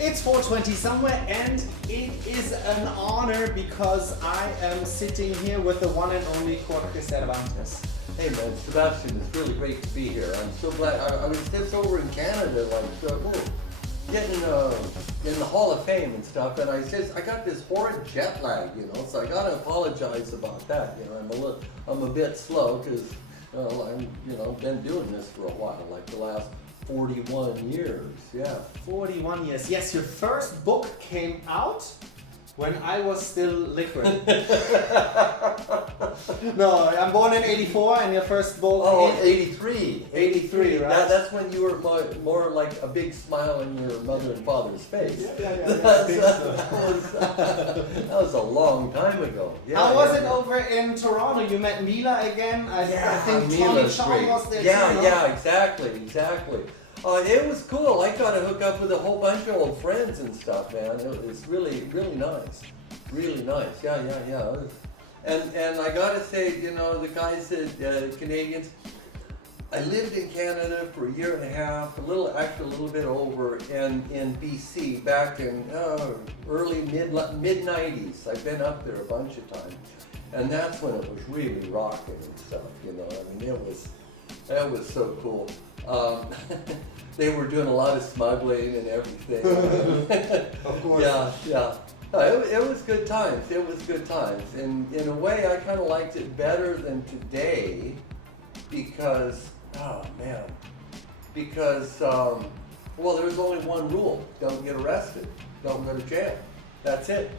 It's 4:20 somewhere, and it is an honor because I am sitting here with the one and only Jorge Cervantes. Hey man, Sebastian, it's really great to be here. I'm so glad. I was just over in Canada, getting in the Hall of Fame and stuff, and I got this horrid jet lag, so I gotta apologize about that. I'm a bit slow because I've been doing this for a while, like the last 41 years. Yeah. 41 years. Yes, your first book came out when I was still liquid. No, I'm born in 84 and your first book... Oh, 83. 83, right? That's when you were more like a big smile on your mother and father's face. Yeah. That was a long time ago. Yeah, How was it over in Toronto? You met Mila again? I think Tommy Chong was there too, no? Yeah, exactly. It was cool. I got to hook up with a whole bunch of old friends and stuff, man. It was really, really nice. Really nice. Yeah. And I got to say, the guys, Canadians, I lived in Canada for a year and a half, a little bit over, in BC back in early mid-90s. I've been up there a bunch of times. And that's when it was really rocking and stuff, that was so cool. They were doing a lot of smuggling and everything. Of course. Yeah. It was good times. And in a way, I kind of liked it better than today because, there was only one rule. Don't get arrested. Don't go to jail. That's it.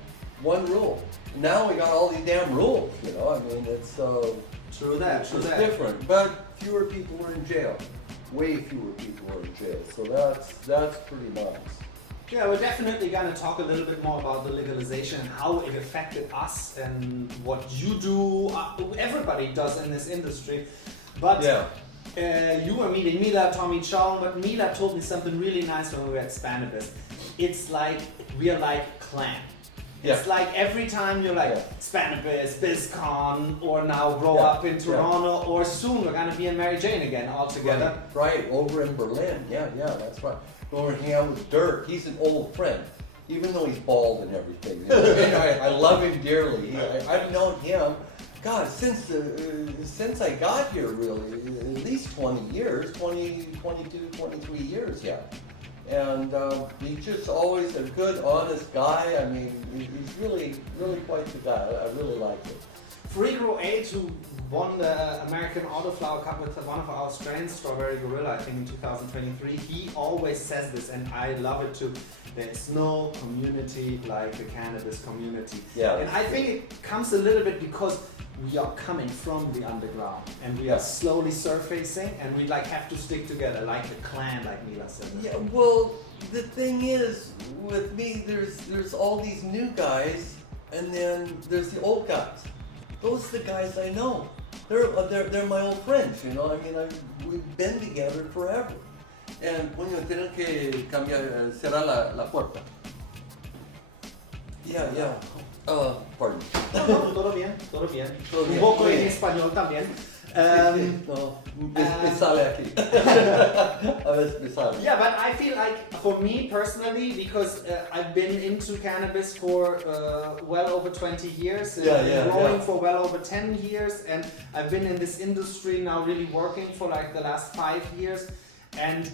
One rule. Now we got all these damn rules, it's... True that. It's different, but fewer people were in jail. Way fewer people were in jail, so that's pretty nice. Yeah, we're definitely going to talk a little bit more about the legalization and how it affected us and what you do, everybody does in this industry. But you were meeting Mila, Tommy Chong, but Mila told me something really nice when we were at Spanibus. It's like, we're like clan. It's like every time you're like Spanibus, BizCon, or now grow up in Toronto, or soon we're going to be in Mary Jane again all together. Right, over in Berlin. Yeah, that's right. Over and hang out with Dirk. He's an old friend, even though he's bald and everything. I love him dearly. I've known him, God, since I got here, really, at least 20 years, 22, 23 years, And he's just always a good, honest guy. I mean, he's really, really quite the guy. I really like it. Frigro 8, who won the American Autoflower Cup with one of our strains, Strawberry Gorilla, I think in 2023, he always says this, and I love it too. There's no community like the cannabis community. Yeah. And I think it comes a little bit because we are coming from the underground and we are slowly surfacing, and we have to stick together like the clan, like Mila said. Yeah, well, the thing is, with me, there's all these new guys, and then there's the old guys. Those are the guys I know. They're my old friends, we've been together forever. And tienen que cambiar, cerrar la puerta. Yeah. Pardon. No, todo bien. Un poco en español también. Me sale aquí. A veces me sale. Yeah, but I feel like, for me personally, because I've been into cannabis for well over 20 years, growing for well over 10 years, and I've been in this industry now really working for the last 5 years, and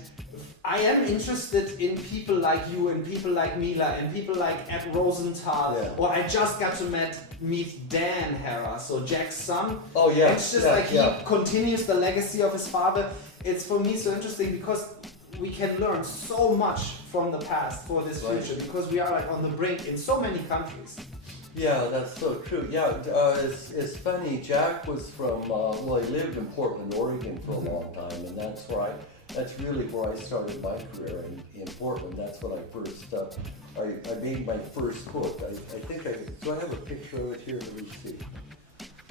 I am interested in people like you and people like Mila and people like Ed Rosenthal, or I just got to meet Dan Hera, so Jack's son. Oh yeah. It's just he continues the legacy of his father. It's for me so interesting because we can learn so much from the past for this future, because we are on the brink in so many countries. Yeah, that's so true. Yeah, it's funny. Jack was from, he lived in Portland, Oregon for a long time, and that's really where I started my career in Portland. That's when I first, I made my first book. I think so I have a picture of it here. Let me see.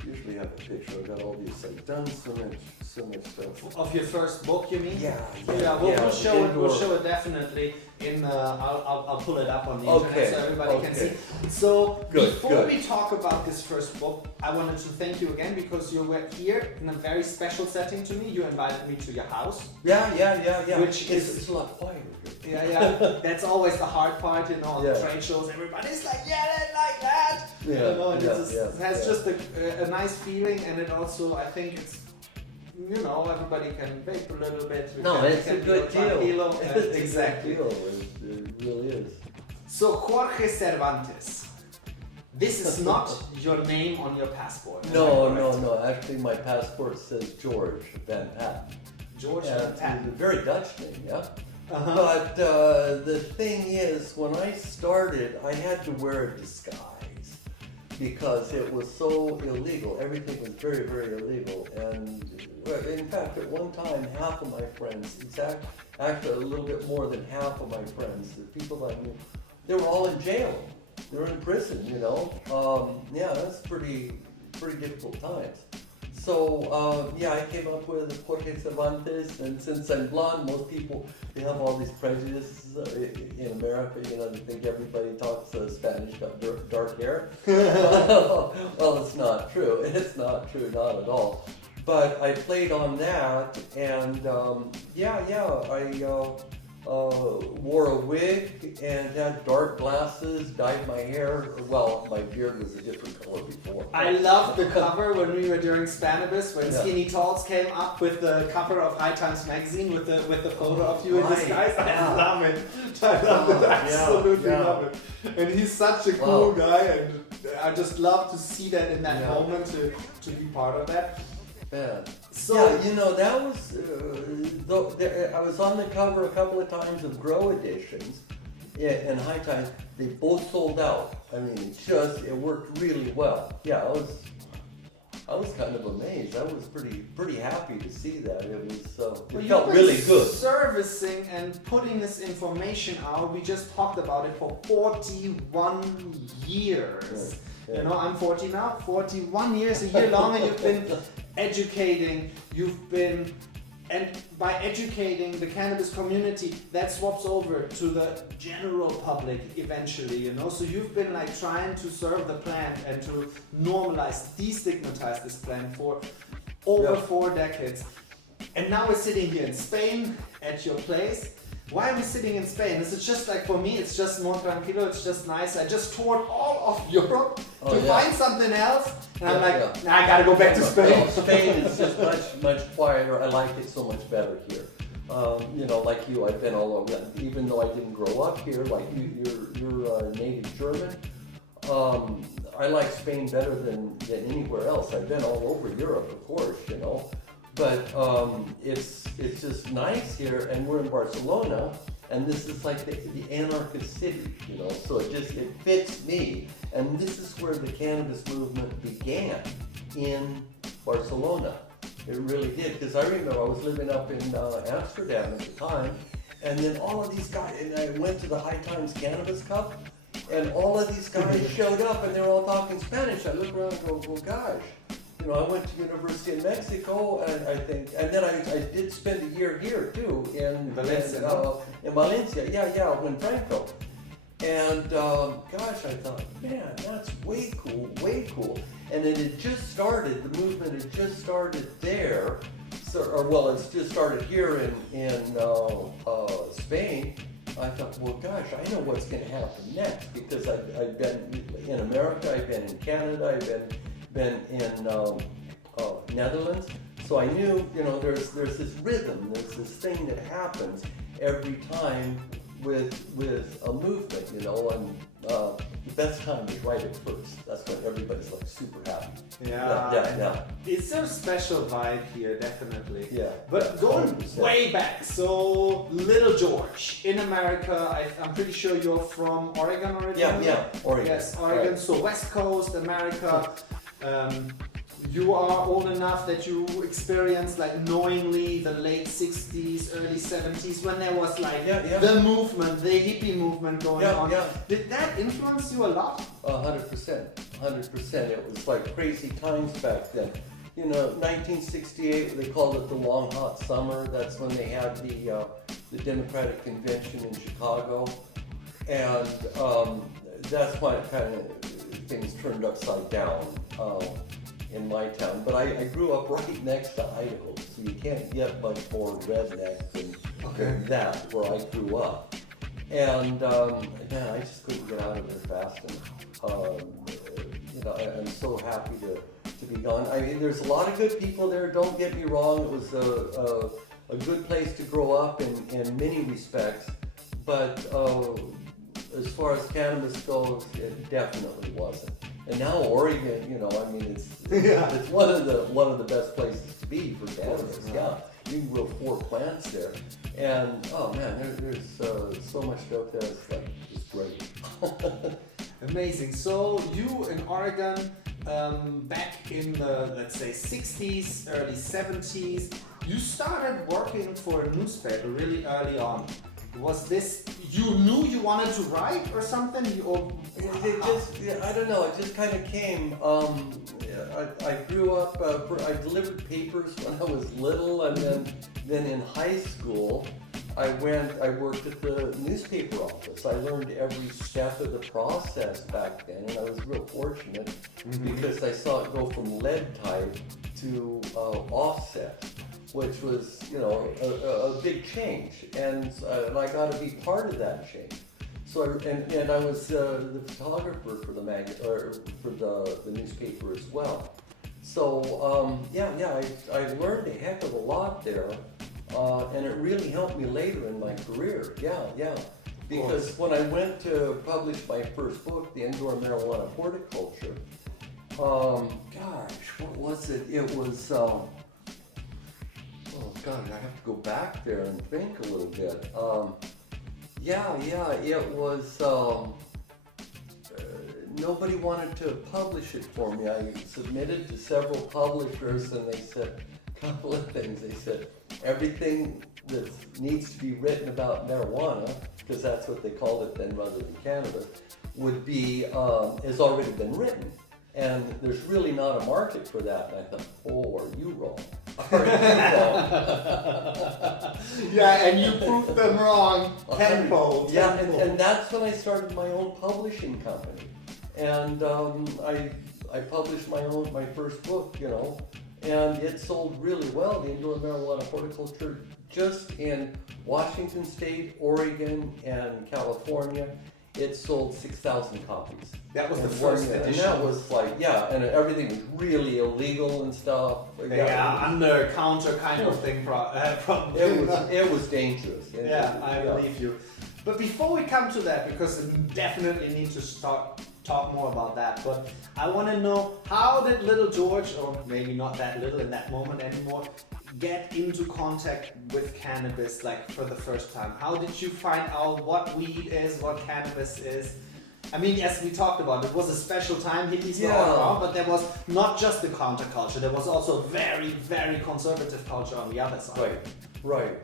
Usually have a picture. I got all these. I've done so much stuff. Of your first book, you mean? Yeah. We'll show it. We'll show it definitely. I'll pull it up on the internet so everybody can see. So before we talk about this first book, I wanted to thank you again because you were here in a very special setting to me. You invited me to your house. Yeah. Which it's a lot quieter. Yeah. That's always the hard part, you know, on the trade shows. Everybody's like, like that. You know, and it has just a nice feeling, and it also, I think it's, you know, everybody can vape a little bit. It's a good deal. Exactly. It really is. So Jorge Cervantes. This is not your name on your passport. No. Actually, my passport says George Van Patten. George Van Patten. It's a very Dutch name, yeah. But the thing is, when I started, I had to wear a disguise because it was so illegal. Everything was very, very illegal. And in fact, at one time, half of my friends, actually a little bit more than half of my friends, the people I knew, they were all in jail. They were in prison, you know. That's pretty difficult times. So, I came up with Jorge Cervantes, and since I'm blonde, most people, they have all these prejudices in America, you know, they think everybody talks Spanish, got dark hair. Well, it's not true. It's not true, not at all. But I played on that, and I wore a wig and had dark glasses, dyed my hair. Well, my beard was a different color before. I loved the cover when we were doing Spanibus, when Skinny Talks came up with the cover of High Times magazine with the photo of you in disguise. I love it. I love it. Absolutely love it. And he's such a cool guy, and I just love to see that in that moment to be part of that. Yeah. So you know, that was I was on the cover a couple of times of Grow editions in High Times. They both sold out. I mean, it worked really well. Yeah, I was kind of amazed. I was pretty happy to see that. It was it felt really good. Servicing and putting this information out. We just talked about it for 41 years. You know, I'm 40 now. 41 years, a year longer. You've been educating. And by educating the cannabis community, that swaps over to the general public eventually, you know. So you've been like trying to serve the plant and to normalize, destigmatize this plant for over 4 decades. And now we're sitting here in Spain at your place. Why are we sitting in Spain? This is just like, for me, it's just more tranquilo, it's just nice. I just toured all of Europe to find something else. And I'm like, I gotta go back to Spain. Spain is just much quieter. I like it so much better here. You know, like you, I've been all over. Even though I didn't grow up here, like you're native German. I like Spain better than anywhere else. I've been all over Europe, of course, you know. But it's just nice here, and we're in Barcelona, and this is like the anarchist city, you know. So it fits me, and this is where the cannabis movement began, in Barcelona. It really did, because I remember I was living up in Amsterdam at the time, and then all of these guys, and I went to the High Times Cannabis Cup, and all of these guys showed up, and they were all talking Spanish. I look around and go, well, gosh. You know, I went to university in Mexico, and then I did spend a year here too in Valencia. When Franco. And gosh, I thought, man, that's way cool. And then it just started. The movement had just started there. It's just started here in Spain. I thought, well, gosh, I know what's going to happen next, because I've been in America, I've been in Canada, I've been in Netherlands, so I knew, you know, there's this rhythm, there's this thing that happens every time with a movement, you know, and the best time is right at first. That's when everybody's like super happy. It's a special vibe here, definitely. Yeah. But going 100%. way back, so Little George in America. I'm pretty sure you're from Oregon originally. Yeah, Oregon. Yes, Oregon. Right. So West Coast, America. You are old enough that you experienced like knowingly the late 60s, early 70s, when there was like the movement, the hippie movement going on. Did that influence you a lot? 100%. It was like crazy times back then. You know, 1968, they called it the long hot summer. That's when they had the Democratic Convention in Chicago, and that's why kind of things turned upside down in my town. But I grew up right next to Idaho, so you can't get much more redneck than that where I grew up. And man, I just couldn't get out of there fast enough. You know, I'm so happy to be gone. I mean, there's a lot of good people there. Don't get me wrong; it was a good place to grow up in many respects. But as far as cannabis goes, it definitely wasn't. And now Oregon, you know, I mean, it's one of the best places to be for cannabis. Yeah, you can grow 4 plants there, and oh man, there's so much stuff there. It's great. Amazing. So you in Oregon, back in the, let's say, 60s, early 70s, you started working for a newspaper really early on. Was this, you knew you wanted to write or something? I don't know, it just kind of came. I grew up, I delivered papers when I was little, and then in high school, I worked at the newspaper office. I learned every step of the process back then, and I was real fortunate because I saw it go from lead type to offset, which was, you know, a big change, and I got to be part of that change. So I was the photographer for the for the newspaper as well. So I learned a heck of a lot there, and it really helped me later in my career. Yeah. Because when I went to publish my first book, The Indoor Marijuana Horticulture, gosh, what was it? It was. Oh God, I have to go back there and think a little bit. It was, nobody wanted to publish it for me. I submitted to several publishers, and they said a couple of things. They said, everything that needs to be written about marijuana, because that's what they called it then rather than cannabis, would be, has already been written. And there's really not a market for that. And I thought, oh, are you wrong? Yeah, and you proved them wrong tenfold. Yeah, and that's when I started my own publishing company. And I published my first book, you know, and it sold really well, The Indoor Marijuana Horticulture, just in Washington State, Oregon, and California. It sold 6,000 copies. That was the first edition. And that was like, and everything was really illegal and stuff. Under counter kind of thing. Probably. It was dangerous. I believe you. But before we come to that, because we definitely need to talk more about that, but I want to know, how did little George, or maybe not that little in that moment anymore, get into contact with cannabis, like, for the first time? How did you find out what weed is, what cannabis is? I mean, as we talked about, it was a special time, hippies were all around, but there was not just the counterculture, there was also very, very conservative culture on the other side. Right.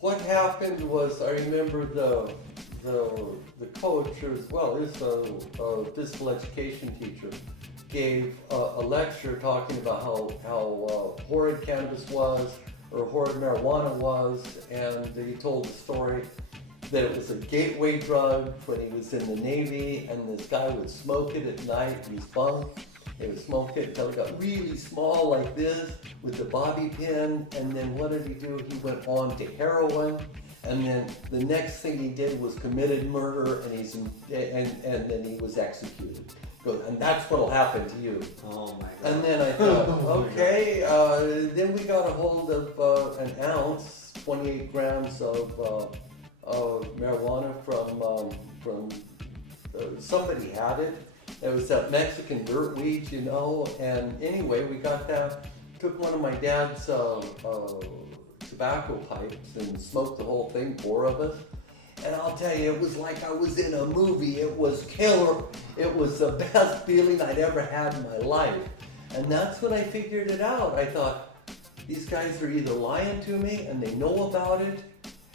What happened was, I remember the coach, he was a physical education teacher, gave a lecture talking about how horrid cannabis was, or horrid marijuana was, and he told the story that it was a gateway drug when he was in the Navy, and this guy would smoke it at night in his bunk. He would smoke it until it got really small like this with the bobby pin, and then what did he do? He went on to heroin, and then the next thing he did was committed murder, and then he was executed. And that's what'll happen to you. Oh my God. And then I thought, okay, then we got a hold of an ounce, 28 grams of marijuana from somebody had it. It was that Mexican dirt weed, you know. And anyway, we got that. Took one of my dad's tobacco pipes and smoked the whole thing, 4 of us. And I'll tell you, it was like I was in a movie. It was killer. It was the best feeling I'd ever had in my life. And that's when I figured it out. I thought, these guys are either lying to me and they know about it,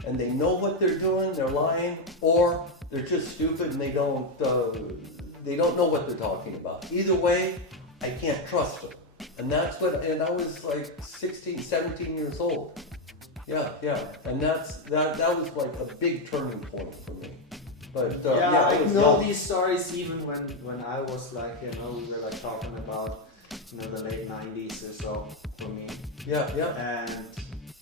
and they know what they're doing, they're lying, or they're just stupid and they don't know what they're talking about. Either way, I can't trust them. And I was like 16, 17 years old. Yeah, and that was like a big turning point for me. But I was know young. these stories even when I was like, we were like talking about, the late 90s or so for me. Yeah. And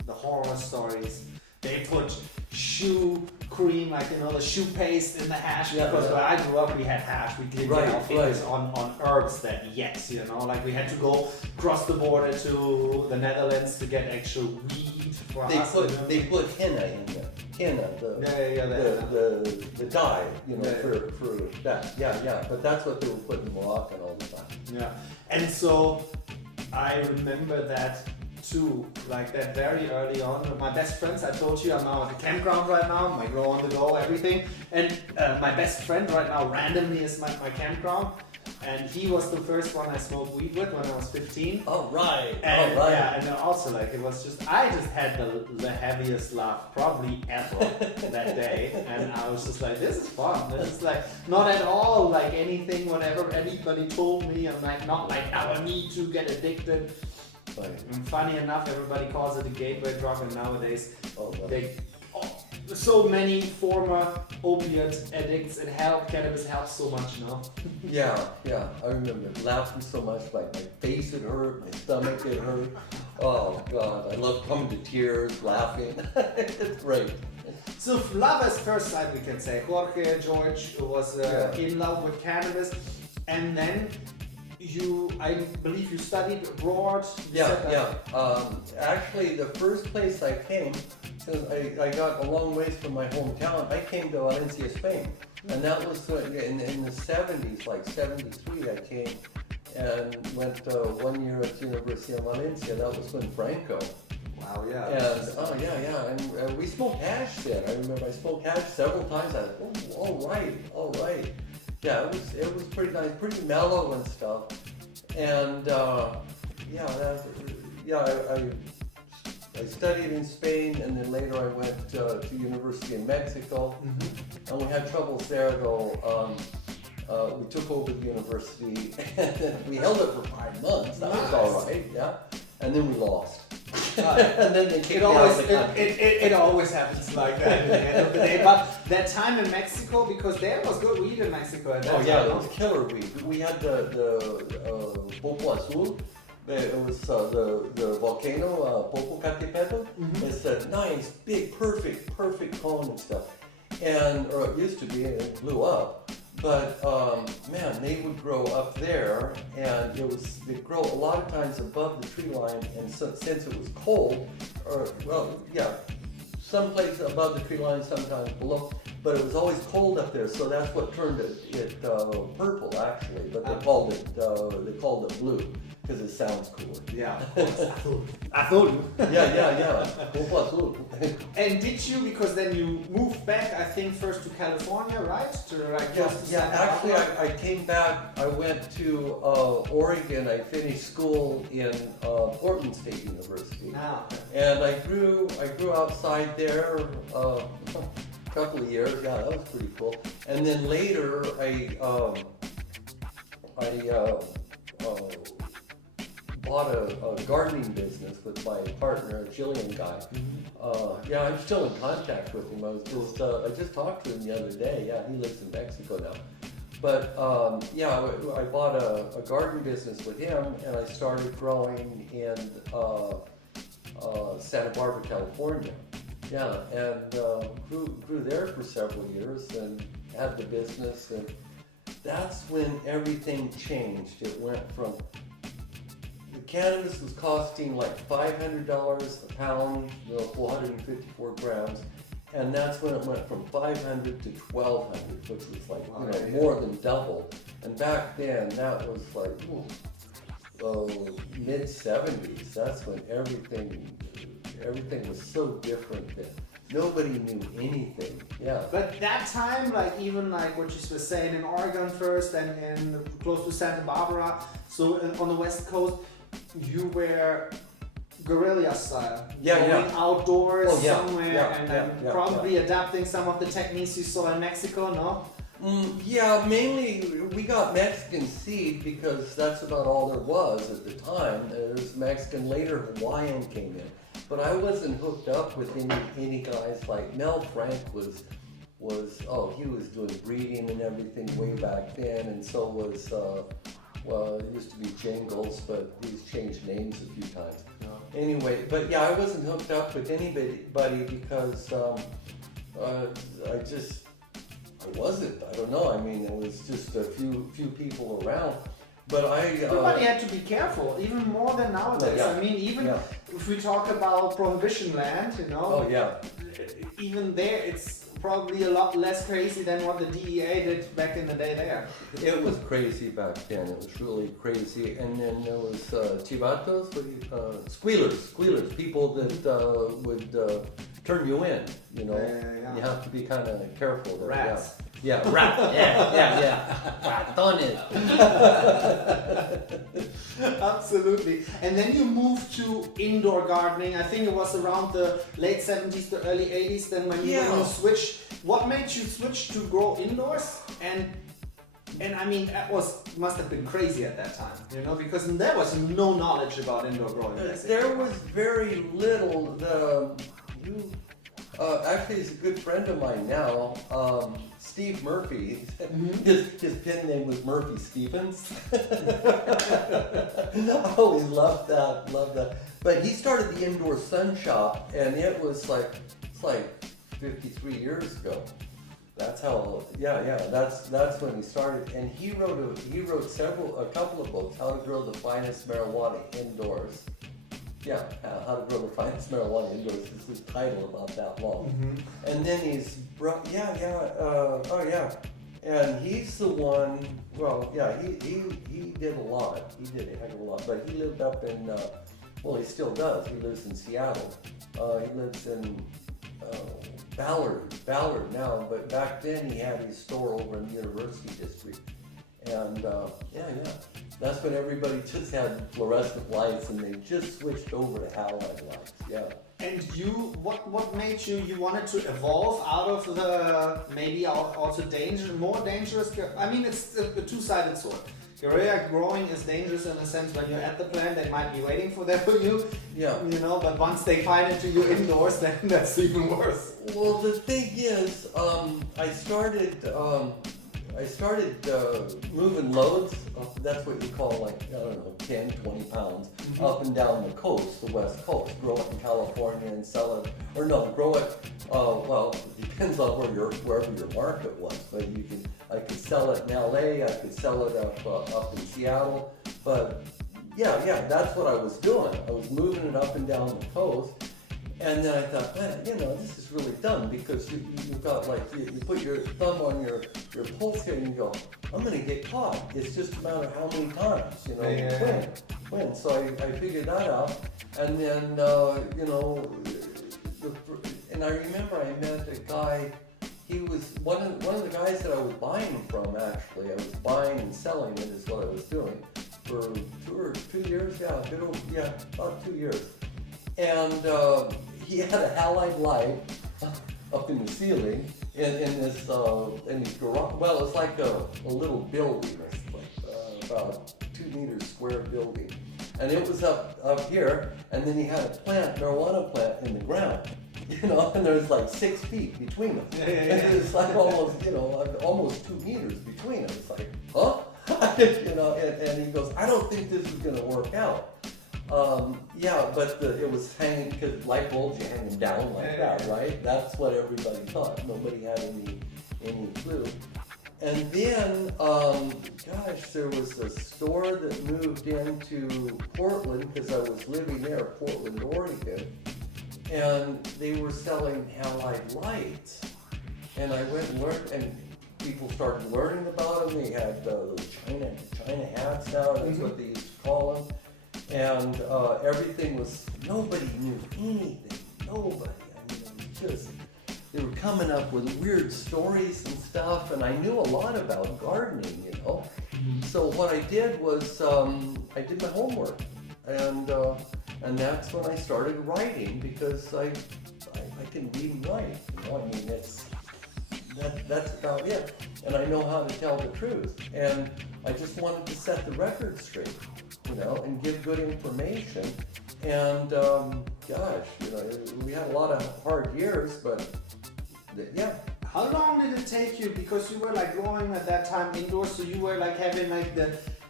the horror stories. They put shoe cream, like, the shoe paste in the hash, because where I grew up we had hash. We didn't get our fingers on herbs that yet, like we had to go cross the border to the Netherlands to get actual weed for us. They put henna in there. Henna, the dye, for that. Yeah. But that's what they were putting in Moroccan all the time. Yeah. And so I remember that too, like that very early on. My best friends, I told you, I'm now at the campground right now, my grow on the go, everything. And my best friend right now randomly is my campground. And he was the first one I smoked weed with when I was 15. All right. Yeah, and also like I just had the heaviest laugh probably ever that day. And I was just like, this is fun. This is like not at all like anything, whatever anybody told me. I'm like, not like, I need to get addicted. And funny enough, everybody calls it a gateway drug, and nowadays so many former opiate addicts and cannabis helps so much now. Yeah, I remember laughing so much, like my face would hurt, my stomach would hurt. Oh God, I love coming to tears, laughing. It's great. So love at first sight, we can say. George was in love with cannabis, and then I believe you studied abroad. Actually, the first place I came, since I got a long ways from my hometown, I came to Valencia, Spain. And that was in the 70s, like 73, I came and went 1 year at the University of Valencia. That was when Franco. Wow, yeah. And, and we smoked hash then. I remember I smoked hash several times. I was, all right. Yeah, it was pretty nice, pretty mellow and stuff. And I studied in Spain, and then later I went to university in Mexico. Mm-hmm. And we had troubles there, though. We took over the university, and we held it for 5 months. That was all right, yeah. And then we lost. And then they kicked out the country. It always happens like that at the end of the day. But that time in Mexico, because there was good weed in Mexico at that time. There was killer weed. We had the Popo Azul. It was the volcano, Popocatépetl. Mm-hmm. It's a nice, big, perfect cone and stuff. Or it used to be, and it blew up. But man, they would grow up there, and they grow a lot of times above the tree line. And so, since it was cold, some places above the tree line, sometimes below. But it was always cold up there, so that's what turned it purple actually. But they called it blue because it sounds cooler. Yeah, Azul. Yeah. Azul. And did you, because then you moved back, I think first to California, right? Actually, I came back. I went to Oregon. I finished school in Portland State University. And I grew outside there. Couple of years, that was pretty cool. And then later, I bought a gardening business with my partner, a Chilean guy. Mm-hmm. I'm still in contact with him. I just talked to him the other day. Yeah, he lives in Mexico now. But I bought a garden business with him, and I started growing in Santa Barbara, California. Yeah, and grew there for several years and had the business, and that's when everything changed. It went from the cannabis was costing like $500 a pound, 454 grams, and that's when it went from 500 to 1,200, which was like more than double. And back then, that was like mid 70s. That's when everything was so different then. Nobody knew anything. Yeah. But that time, like even like what you were saying in Oregon first and in close to Santa Barbara, so on the West Coast, you were guerrilla style. Going outdoors somewhere and then probably adapting some of the techniques you saw in Mexico, no? Mainly we got Mexican seed because that's about all there was at the time. There was Mexican, later Hawaiian came in. but I wasn't hooked up with any guys like Mel Frank was he was doing breeding and everything way back then, and so was it used to be Jingles, but he's changed names a few times. Anyway, but yeah, I wasn't hooked up with anybody because I wasn't. I don't know. I mean, it was just a few people around. But everybody had to be careful, even more than nowadays. Yeah. I mean, even if we talk about prohibition land, you know, even there it's probably a lot less crazy than what the DEA did back in the day there. It was crazy back then. It was really crazy. And then there was chivatos, squealers, people that would turn you in, you know. You have to be kind of careful there. Rats. Yeah, rat. Ratones. Absolutely. And then you moved to indoor gardening. I think it was around the late 70s to early 80s then when you switched. What made you switch to grow indoors? And I mean, that must have been crazy at that time, you know, because there was no knowledge about indoor growing. There was very little. Actually, he's a good friend of mine now, Steve Murphy. His pen name was Murphy Stevens. I always loved that. But he started the Indoor Sun Shop, and it was it's like 53 years ago. That's how. That's when he started, and he wrote a couple of books, How to Grow the Finest Marijuana Indoors. Yeah, How to Grow the Finest Marijuana Indoors is his title, about that long. And then he's and he's the one. Well, he did a lot. He did a heck of a lot. But he lived up in. He still does. He lives in Seattle. He lives in Ballard now. But back then he had his store over in the University District. And that's when everybody just had fluorescent lights, and they just switched over to halide lights. Yeah. And what made you wanted to evolve out of the maybe also more dangerous? I mean, it's a two-sided sword. Guerrilla growing is dangerous in a sense when you're at the plant, they might be waiting for you. Yeah. You know, but once they find it to you indoors, then that's even worse. Well, the thing is, I started moving loads, that's what you call 10, 20 pounds, up and down the coast, the west coast. Grow it in California and sell it, grow it, it depends on wherever your market was, but I could sell it in LA, I could sell it up in Seattle, but that's what I was doing. I was moving it up and down the coast. And then I thought, man, this is really dumb, because you've got you put your thumb on your pulse here and you go, I'm going to get caught. It's just a matter of how many times, when. So I figured that out. And then, and I remember I met a guy, he was one of the guys that I was buying from, actually. I was buying and selling it is what I was doing for 2 years, about 2 years. And he had a halide light up in the ceiling in his garage. Well, it's like a little building, about 2 meters square building. And it was up here, and then he had a marijuana plant in the ground, and there's 6 feet between them. And it's almost 2 meters between them. It's like, huh? And he goes, I don't think this is going to work out. But it was hanging, because light bulbs, you're hanging down that, right? That's what everybody thought. Nobody had any clue. And then, there was a store that moved into Portland, because I was living there, Portland, Oregon, and they were selling halide lights. And I went and learned, and people started learning about them. They had those China hats now, that's what they used to call them. And everything was, nobody knew anything, nobody. I mean, it was just, they were coming up with weird stories and stuff, and I knew a lot about gardening, So what I did was, I did my homework, and that's when I started writing, because I can read and write, I mean, that's about it. And I know how to tell the truth, and I just wanted to set the record straight. And give good information, and gosh, we had a lot of hard years, but yeah. How long did it take you? Because you were like growing at that time indoors, so you were like having like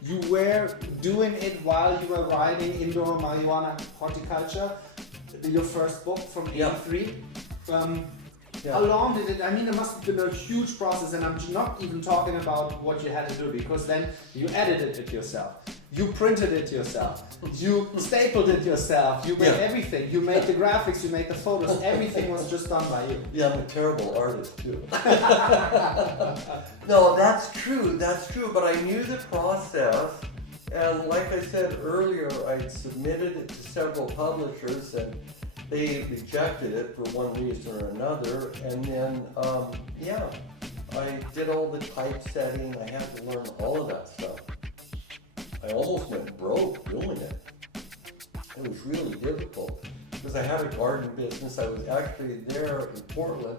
you were doing it while you were writing Indoor Marijuana Horticulture, your first book from '83. How long did it? I mean, it must have been a huge process, and I'm not even talking about what you had to do, because then you edited it yourself, you printed it yourself, you stapled it yourself, you made everything, you made the graphics, you made the photos, everything was just done by you. Yeah, I'm a terrible artist too. No, that's true, but I knew the process, and like I said earlier, I submitted it to several publishers, and they rejected it for one reason or another, and then, I did all the typesetting. I had to learn all of that stuff. I almost went broke doing it. It was really difficult, because I had a garden business. I was actually there in Portland.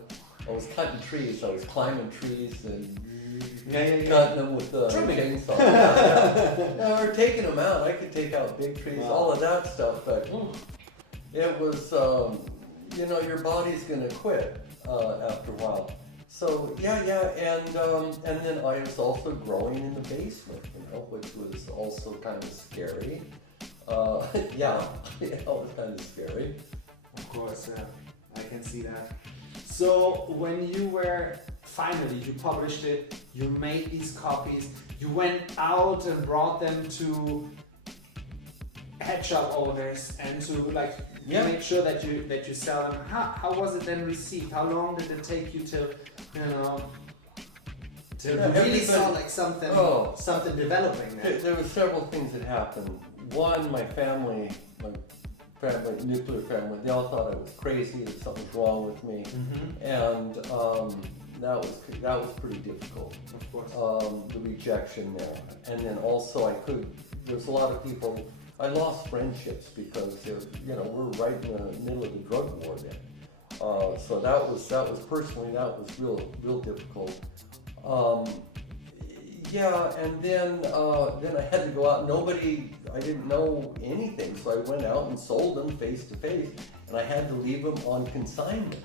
I was cutting trees. I was climbing trees and cutting them with the chainsaw. Or taking them out. I could take out big trees, all of that stuff, but it was, your body's going to quit after a while. So, and then I was also growing in the basement, which was also kind of scary. It was kind of scary. Of course, I can see that. So, when you were, finally, you published it, you made these copies, you went out and brought them to head shop owners and to make sure that you sell them. How was it then received? How long did it take you till you really saw like something developing there? There were several things that happened. One, my family, nuclear family, they all thought I was crazy, that something was wrong with me, and that was pretty difficult. Of course. The rejection there, and then also there's a lot of people. I lost friendships because we're right in the middle of the drug war then. So that was personally real difficult. And then I had to go out. I didn't know anything, so I went out and sold them face to face, and I had to leave them on consignment.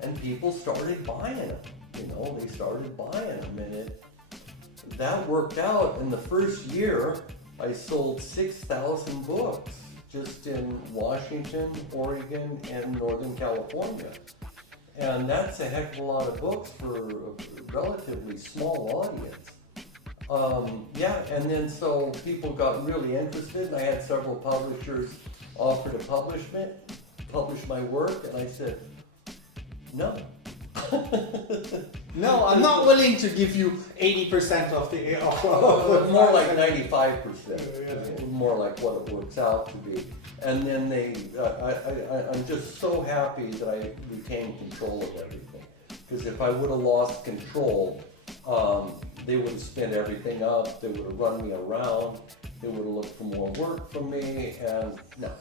And people started buying them. They started buying them, and that worked out. In the first year, I sold 6,000 books just in Washington, Oregon, and Northern California. And that's a heck of a lot of books for a relatively small audience. And then so people got really interested, and I had several publishers offer to publish my work, and I said, no. No, I'm not willing to give you 80% of the more like 95%. More like what it works out to be. And then I'm just so happy that I retained control of everything. Because if I would have lost control, they would have spent everything up. They would have run me around. They would have looked for more work from me, and no.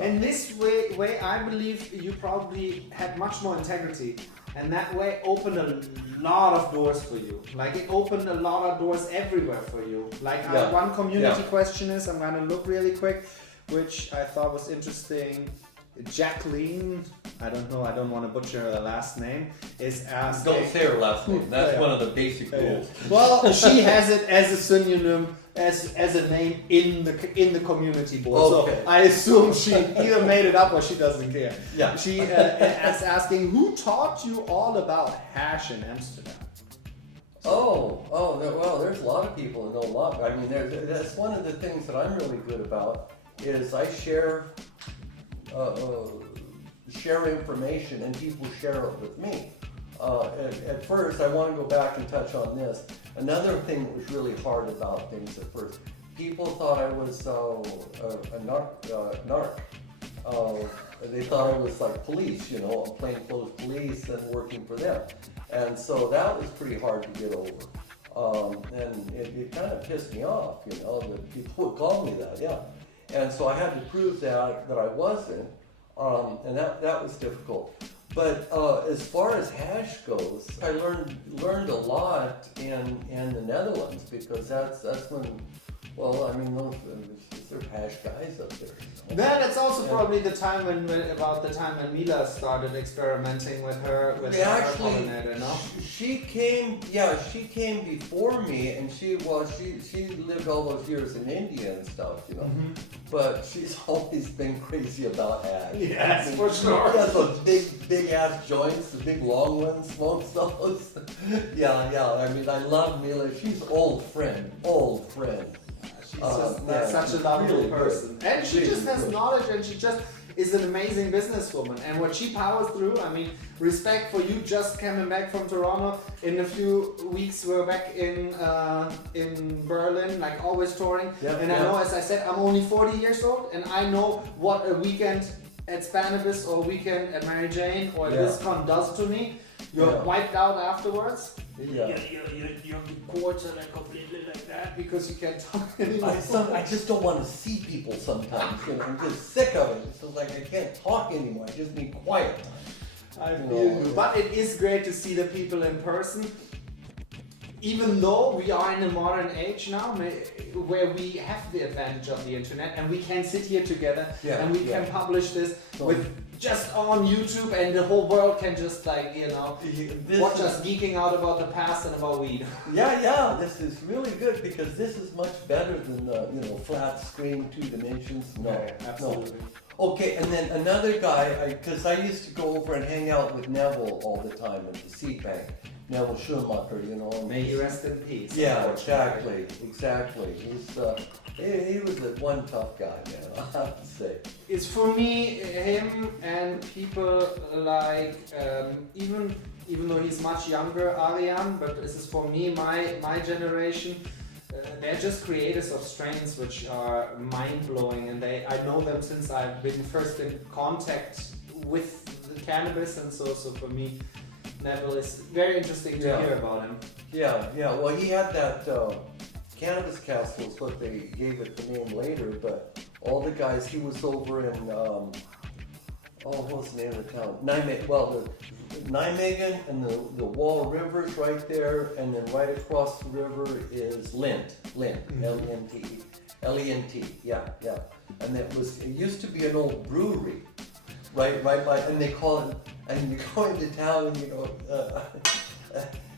And this way, I believe you probably had much more integrity. And that way opened a lot of doors for you. Like it opened a lot of doors everywhere for you. Like one community question is, I'm gonna look really quick, which I thought was interesting. Jacqueline, I don't know, I don't want to butcher her last name, is asking... Don't say her last name, that's one of the basic rules. Well, she has it as a synonym, as a name in the community board. Okay. So I assume she either made it up or she doesn't care. Yeah. She is asking, who taught you all about hash in Amsterdam? Well, there's a lot of people who know a lot. I mean, that's one of the things that I'm really good about, is I share information and people share it with me. At first, I want to go back and touch on this. Another thing that was really hard about things at first, people thought I was a narc. They thought I was like police, a plainclothes police and working for them. And so that was pretty hard to get over. And it kind of pissed me off, that people would call me that, And so I had to prove that I wasn't, and that was difficult. But as far as hash goes, I learned a lot in the Netherlands, because that's when Well, I mean, they're hash guys up there. Then that's also probably the time when Mila started experimenting with her pollinator, no? She came before me, and she lived all those years in India and stuff, you know. Mm-hmm. But she's always been crazy about hash. Yes, for sure. She has those big ass joints, the big long ones, smokes those. Yeah. I mean, I love Mila. She's old friend. She's such a lovely really person. Good. And she just has knowledge, and she just is an amazing businesswoman. And what she powers through, I mean, respect for you just coming back from Toronto. In a few weeks, we're back in Berlin, like always touring. Yep, and I know, as I said, I'm only 40 years old, and I know what a weekend at Spanibus or a weekend at Mary Jane or at BlizzCon does to me. You're wiped out afterwards. Yeah. You're quarter like completely like that because you can't talk anymore. I just don't want to see people sometimes. You know, I'm just sick of it. It's like I can't talk anymore. I just need quiet time. I feel you. But it is great to see the people in person. Even though we are in a modern age now where we have the advantage of the internet and we can sit here together and we can publish this with just on YouTube, and the whole world can just watch us geeking out about the past and about weed. Yeah, this is really good because this is much better than the flat screen, 2 dimensions. No, absolutely. No. Okay, and then another guy, because I used to go over and hang out with Neville all the time at the Seed Bank. Neville Schumacher, May he rest in peace. Yeah, exactly. He was one tough guy, man, I have to say. It's for me, him and people like, even though he's much younger, Arian, but this is for me, my generation, they're just creators of strains which are mind-blowing, and I know them since I've been first in contact with the cannabis, and so for me, Neville is very interesting to hear about him. Yeah. Well, he had that Cannabis Castle is what they gave it the name later, but all the guys, he was over in, what was the name of the town? Nijmegen, and the Wall River's right there, and then right across the river is Lent, L-E-N-T, yeah. And it used to be an old brewery, right by, and they call it, and you go into town and you go,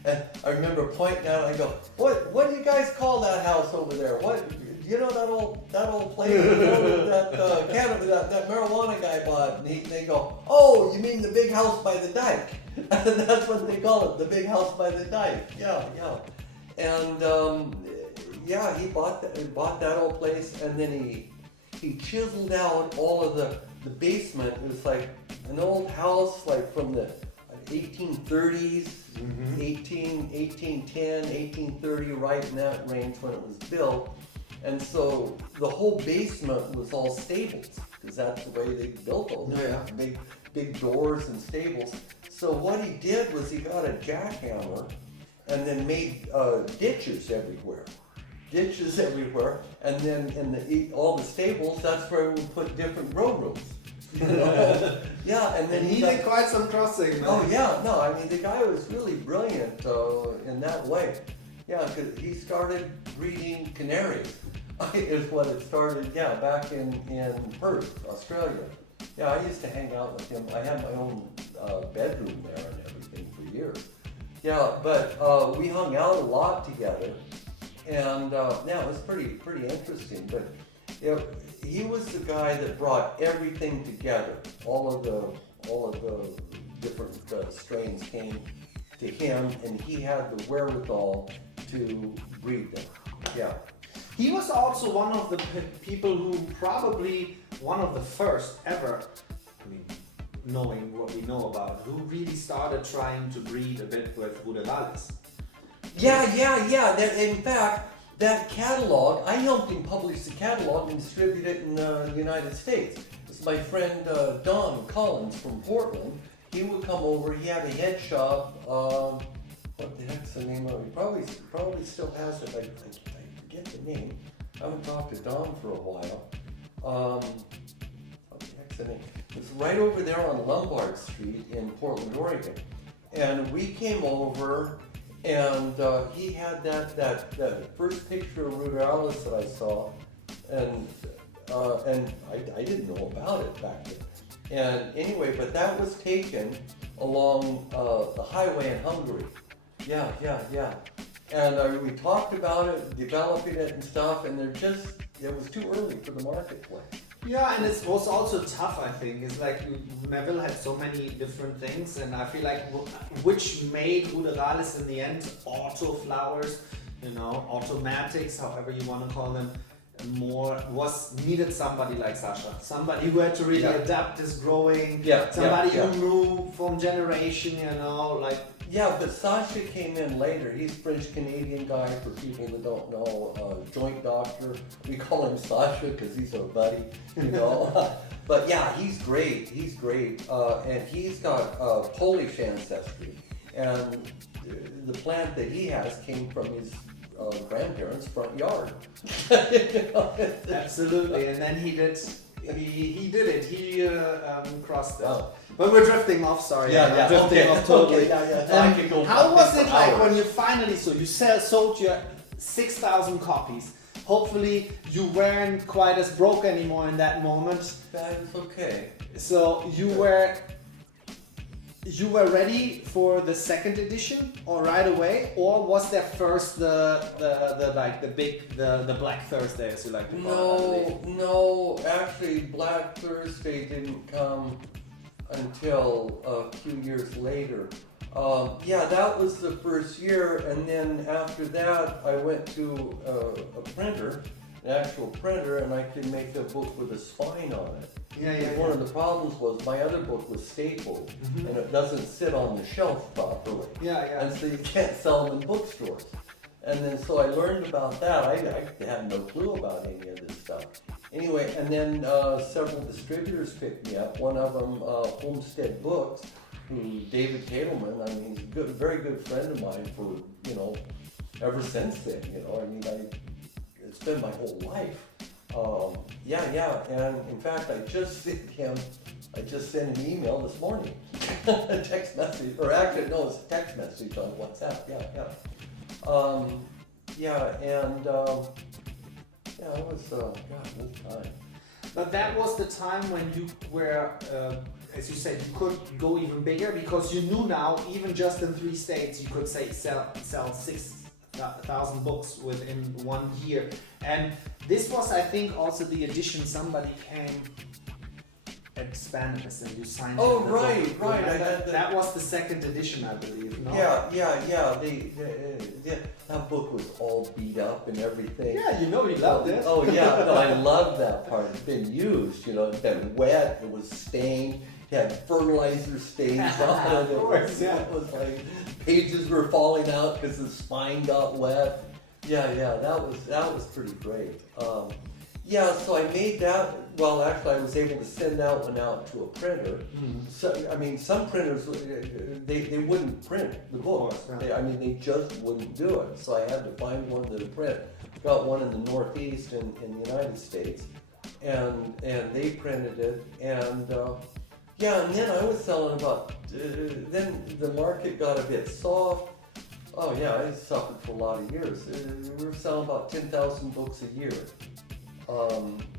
and I remember pointing out, I go, what do you guys call that house over there? What, you know that old place that marijuana guy bought? And they go, oh, you mean the big house by the dike? And that's what they call it, the big house by the dike. Yeah. And he bought that old place, and then he chiseled out all of the basement. It was like an old house, like from the 1830s, 1810, 1830, right in that range when it was built. And so the whole basement was all stables, because that's the way they built those big doors and stables. So what he did was he got a jackhammer and then made ditches everywhere. And then in all the stables, that's where we put different grow rooms. And then he did quite some crossing. Oh yeah, no, I mean the guy was really brilliant in that way. Yeah, because he started breeding canaries. Is what it started. Yeah, back in Perth, Australia. Yeah, I used to hang out with him. I had my own bedroom there and everything for years. Yeah, but we hung out a lot together, and it was pretty interesting. But he was the guy that brought everything together. All of the different strains came to him, and he had the wherewithal to breed them. Yeah. He was also one of the people who probably one of the first ever, knowing what we know about, who really started trying to breed a bit with ruderalis. Yeah. In fact, that catalog, I helped him publish the catalog and distribute it in the United States. It's my friend Don Collins from Portland. He would come over. He had a head shop. What the heck's the name of it? He probably still has it. I forget the name. I haven't talked to Don for a while. What the heck's the name? It's right over there on Lombard Street in Portland, Oregon. And we came over, And he had that first picture of Ruderalis that I saw, and I didn't know about it back then. And anyway, but that was taken along the highway in Hungary. Yeah. And we talked about it, developing it and stuff, and it was too early for the marketplace. Yeah, and it was also tough, I think. It's like Neville had so many different things, and I feel like which made Ruderalis in the end, auto flowers, automatics, however you want to call them, needed somebody like Sasha. Somebody who had to really adapt his growing, somebody who knew from generation, Yeah, but Sasha came in later. He's French-Canadian guy, for people that don't know, joint doctor. We call him Sasha because he's our buddy, But yeah, he's great. And he's got Polish ancestry. And the plant that he has came from his grandparents' front yard. Absolutely, and then he did it. He crossed it. Oh. But we're drifting off. Sorry, drifting off totally. Okay, how was it like when you finally sold your 6,000 copies? Hopefully, you weren't quite as broke anymore in that moment. That is okay. So you were ready for the second edition, or right away, or was there first the Black Thursday, as you like to call it? No, actually, Black Thursday didn't come until a few years later. That was the first year, and then after that, I went to a printer, an actual printer, and I could make a book with a spine on it. One of the problems was my other book was stapled, and it doesn't sit on the shelf properly. And so you can't sell them in bookstores. And then so I learned about that. I had no clue about any of this stuff. Anyway, and then several distributors picked me up. One of them, Homestead Books, who David Tatelman. I mean, he's a very good friend of mine for ever since then. It's been my whole life. And in fact, I just sent an email this morning, a text message, or actually, no, it's a text message on WhatsApp, it was, what time. But that was the time when you were, as you said, you could go even bigger, because you knew now, even just in 3 states, you could sell 6,000 books within 1 year. And this was, I think, also the edition somebody came and expanded this, and you signed. Oh, right. That was the second edition, I believe. No? Yeah. That book was all beat up and everything. Yeah, you loved it. Oh yeah, no, I love that part. It's been used, it's been wet, it was stained, it had fertilizer stains on it. Of course, It was like pages were falling out because the spine got wet. Yeah, that was pretty great. So I made that. Well, actually, I was able to send that one out to a printer. So, some printers, they wouldn't print the book. They just wouldn't do it. So I had to find one to print. Got one in the Northeast in the United States, and they printed it. And then I was selling about. Then the market got a bit soft. Oh yeah, I suffered for a lot of years. We were selling about 10,000 books a year.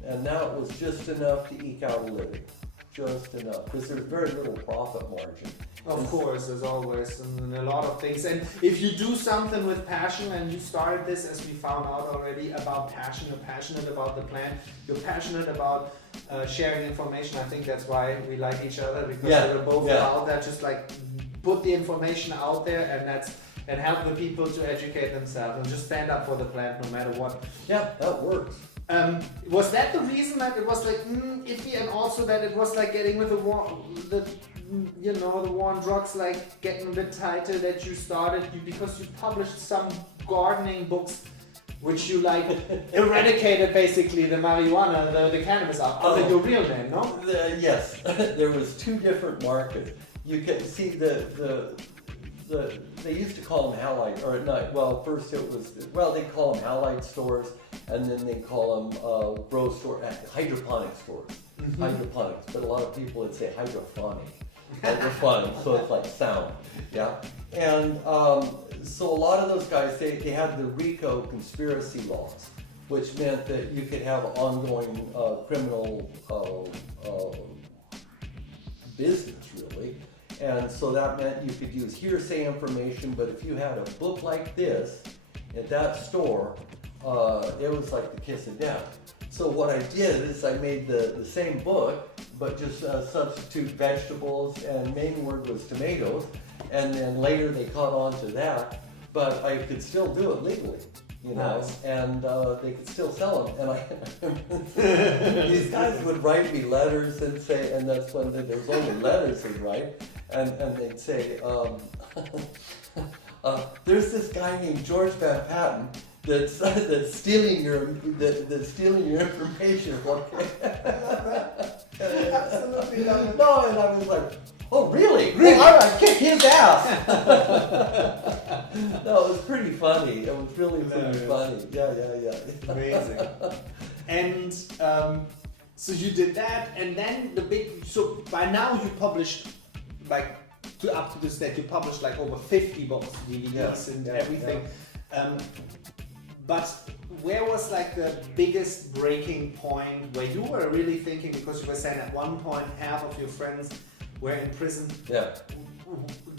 And that was just enough to eke out a living. Just enough. Because there's very little profit margin. Of course, as always, and a lot of things. And if you do something with passion, and you started this, as we found out already, about passion, you're passionate about the plant, you're passionate about sharing information. I think that's why we like each other, because we're both out there, just like put the information out there, and help the people to educate themselves, and just stand up for the plant no matter what. Yeah, that works. Was that the reason that it was like iffy, and also that it was like getting with the war on drugs, like getting a bit tighter, that you started, because you published some gardening books which you like eradicated basically the marijuana, the cannabis under your real name, no? Yes, there was 2 different markets. You can see they used to call them halide, or not. Well, first it was, they call them halide stores, and then they call them grow store, hydroponic stores. Hydroponics, but a lot of people would say hydroponic. like the fun, so it's like sound, yeah. And so a lot of those guys, they had the RICO conspiracy laws, which meant that you could have ongoing criminal business, really. And so that meant you could use hearsay information, but if you had a book like this at that store, it was like the kiss of death. So what I did is I made the same book, but just substitute vegetables, and main word was tomatoes, and then later they caught on to that, but I could still do it legally, you know, nice. And they could still sell them. And these guys would write me letters and say, and that's when there was only letters they'd write, and they'd say, there's this guy named George Van Patten that's stealing your information. Absolutely love it. No, and I was like, oh really? Really? Well, all right, kick his ass. No, it was pretty funny. It was really pretty funny. Yeah. Amazing. And so you did that, and then so by now you published like up to this date you published like over 50 books, DVDs and everything. Yeah. But where was like the biggest breaking point where you were really thinking, because you were saying at one point half of your friends were in prison? Yeah.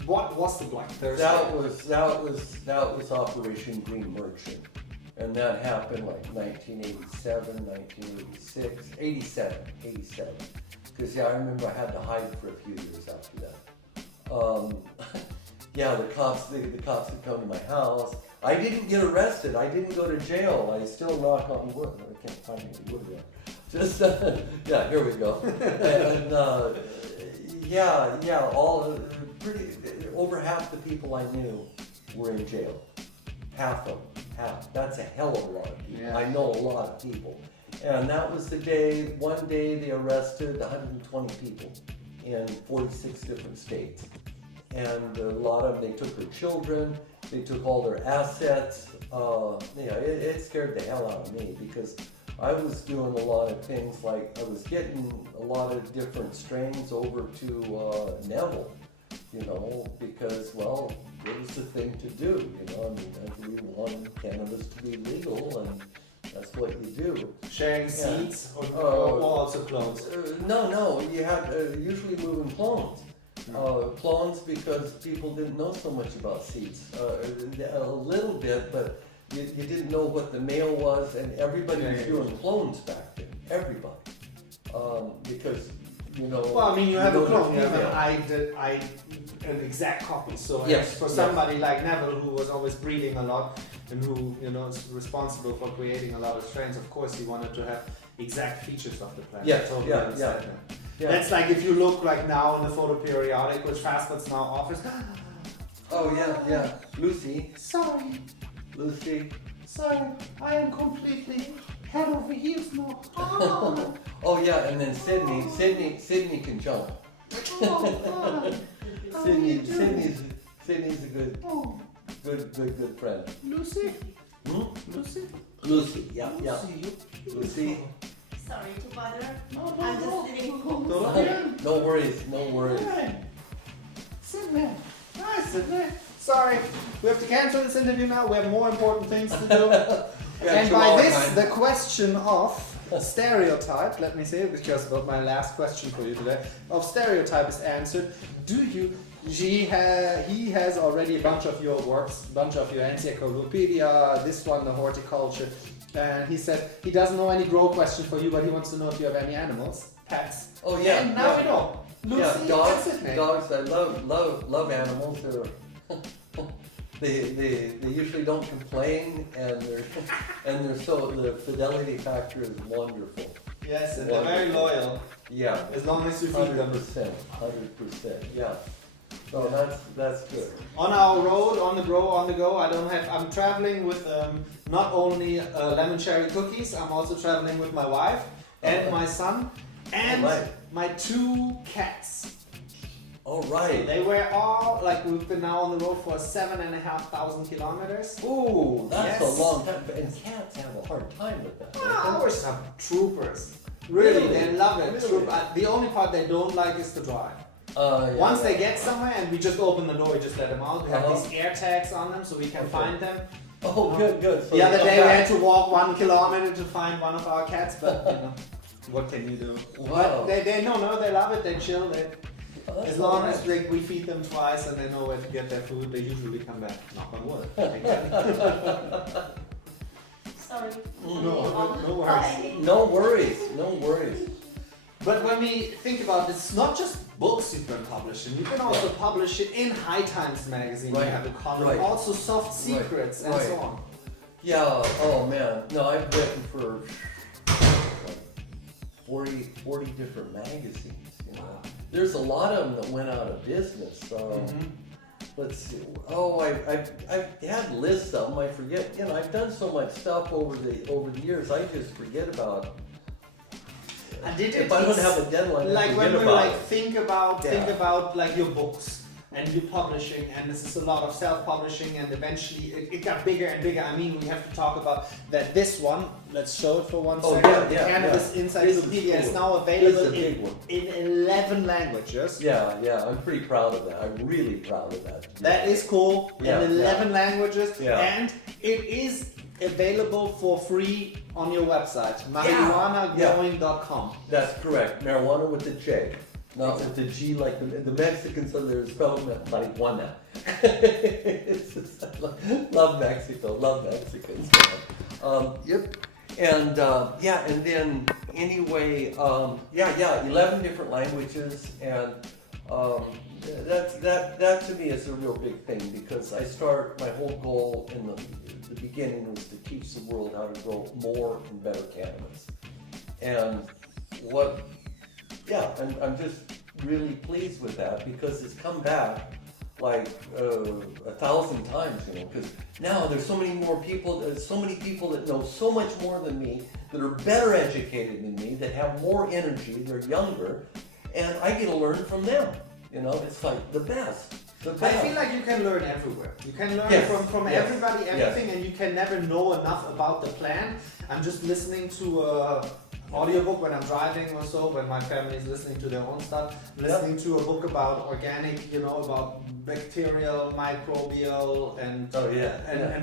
What was the Black Thursday? That was Operation Green Merchant, and that happened like 1987, 1986, 87. Because I remember I had to hide for a few years after that. The cops would come to my house. I didn't get arrested. I didn't go to jail. I still knock on wood. I can't find any wood there. Just here we go. And over half the people I knew were in jail. Half. That's a hell of a lot of people. Yeah. I know a lot of people. And that was one day they arrested 120 people in 46 different states. And a lot of them, they took their children, they took all their assets. It scared the hell out of me, because I was doing a lot of things, like I was getting a lot of different strains over to Neville, you know, because, well, it was the thing to do, you know. I mean, we wanted cannabis to be legal, and that's what you do. Sharing seeds or also clones? No, you had usually moving clones. Clones, because people didn't know so much about seeds. A little bit, but you didn't know what the male was, and everybody was doing clones back then. Everybody. Because, you know... Well, I mean, you have a clone, you have an exact copy. So for somebody like Neville, who was always breeding a lot, and who, you know, is responsible for creating a lot of strains, of course he wanted to have exact features of the plant. Yeah. That's like if you look like now in the photo periodic, which Fastfood's now offers. Oh yeah. Lucy. Sorry, I am completely head over heels now. Oh yeah, and then Sydney can jump. Sydney's a good friend. Lucy? Lucy, yeah. Lucy. Sorry to bother. No, I'm just sitting home. No worries. Sit there. Nice, sit there. Sorry, we have to cancel this interview now. We have more important things to do. And by this, the question of stereotype, let me say it, because about my last question for you today, of stereotype is answered. He has already a bunch of your works, a bunch of your encyclopedia, this one, the horticulture. And he said he doesn't know any grow question for you, but he wants to know if you have any animals, pets. Oh yeah. And now we know. Lucy, dogs. I love animals. They usually don't complain, and the fidelity factor is wonderful. Yes, and they're very loyal. Yeah. As long as you feed them. 100%. Yeah. So that's good. On our road, on the go, I'm traveling with not only lemon cherry cookies, I'm also traveling with my wife and my son and my 2 cats. All right. So they were all, like, we've been now on the road for 7,500 kilometers. Ooh, that's a long time. And cats have a hard time with that. Ours are troopers. Really, they love it. Really? The only part they don't like is to drive. Once they get somewhere and we just open the door, we just let them out. We have these air tags on them so we can find them. Oh, good. So the other day we had to walk 1 kilometer to find one of our cats, but you know, what can you do? Wow. But they love it, they chill. As long as we feed them twice and they know where to get their food, they usually come back. Knock on wood. Sorry. No worries. No worries. But when we think about this, it's not just books you can publish in. You can also publish it in High Times magazine. Right. You have a column, Right. also Soft Secrets and so on. Yeah, oh man. No, I've written for like 40 different magazines, you know. There's a lot of them that went out of business. Let's see. Oh, I've had lists of them. I forget. You know, I've done so much stuff over the years. I just forget about. If I don't have a deadline, like when we think about like your books and you publishing, and this is a lot of self-publishing, and eventually it got bigger and bigger. I mean, we have to talk about that. This one, let's show it for 1 second. Cannabis Encyclopedia is now available in 11 languages. Yeah, I'm pretty proud of that. I'm really proud of that. That is cool. Yeah, in 11 languages, yeah. And it is available for free on your website, marijuanagrowing.com. That's correct. Marijuana with the J, not with the G like the Mexicans. So they're spelling marijuana. Love Mexico. Love Mexicans. Yep. And and then anyway, 11 different languages, and that to me is a real big thing, because my whole goal in the beginning was to teach the world how to grow more and better cannabis. And I'm just really pleased with that, because it's come back like 1,000 times, you know, because now there's so many people that know so much more than me, that are better educated than me, that have more energy, they're younger, and I get to learn from them. You know, it's like the best. I feel like you can learn everywhere. You can learn from everybody, everything, and you can never know enough about the plant. I'm just listening to audiobook when I'm driving or so, when my family is listening to their own stuff. I'm listening to a book about organic, you know, about bacterial, microbial, and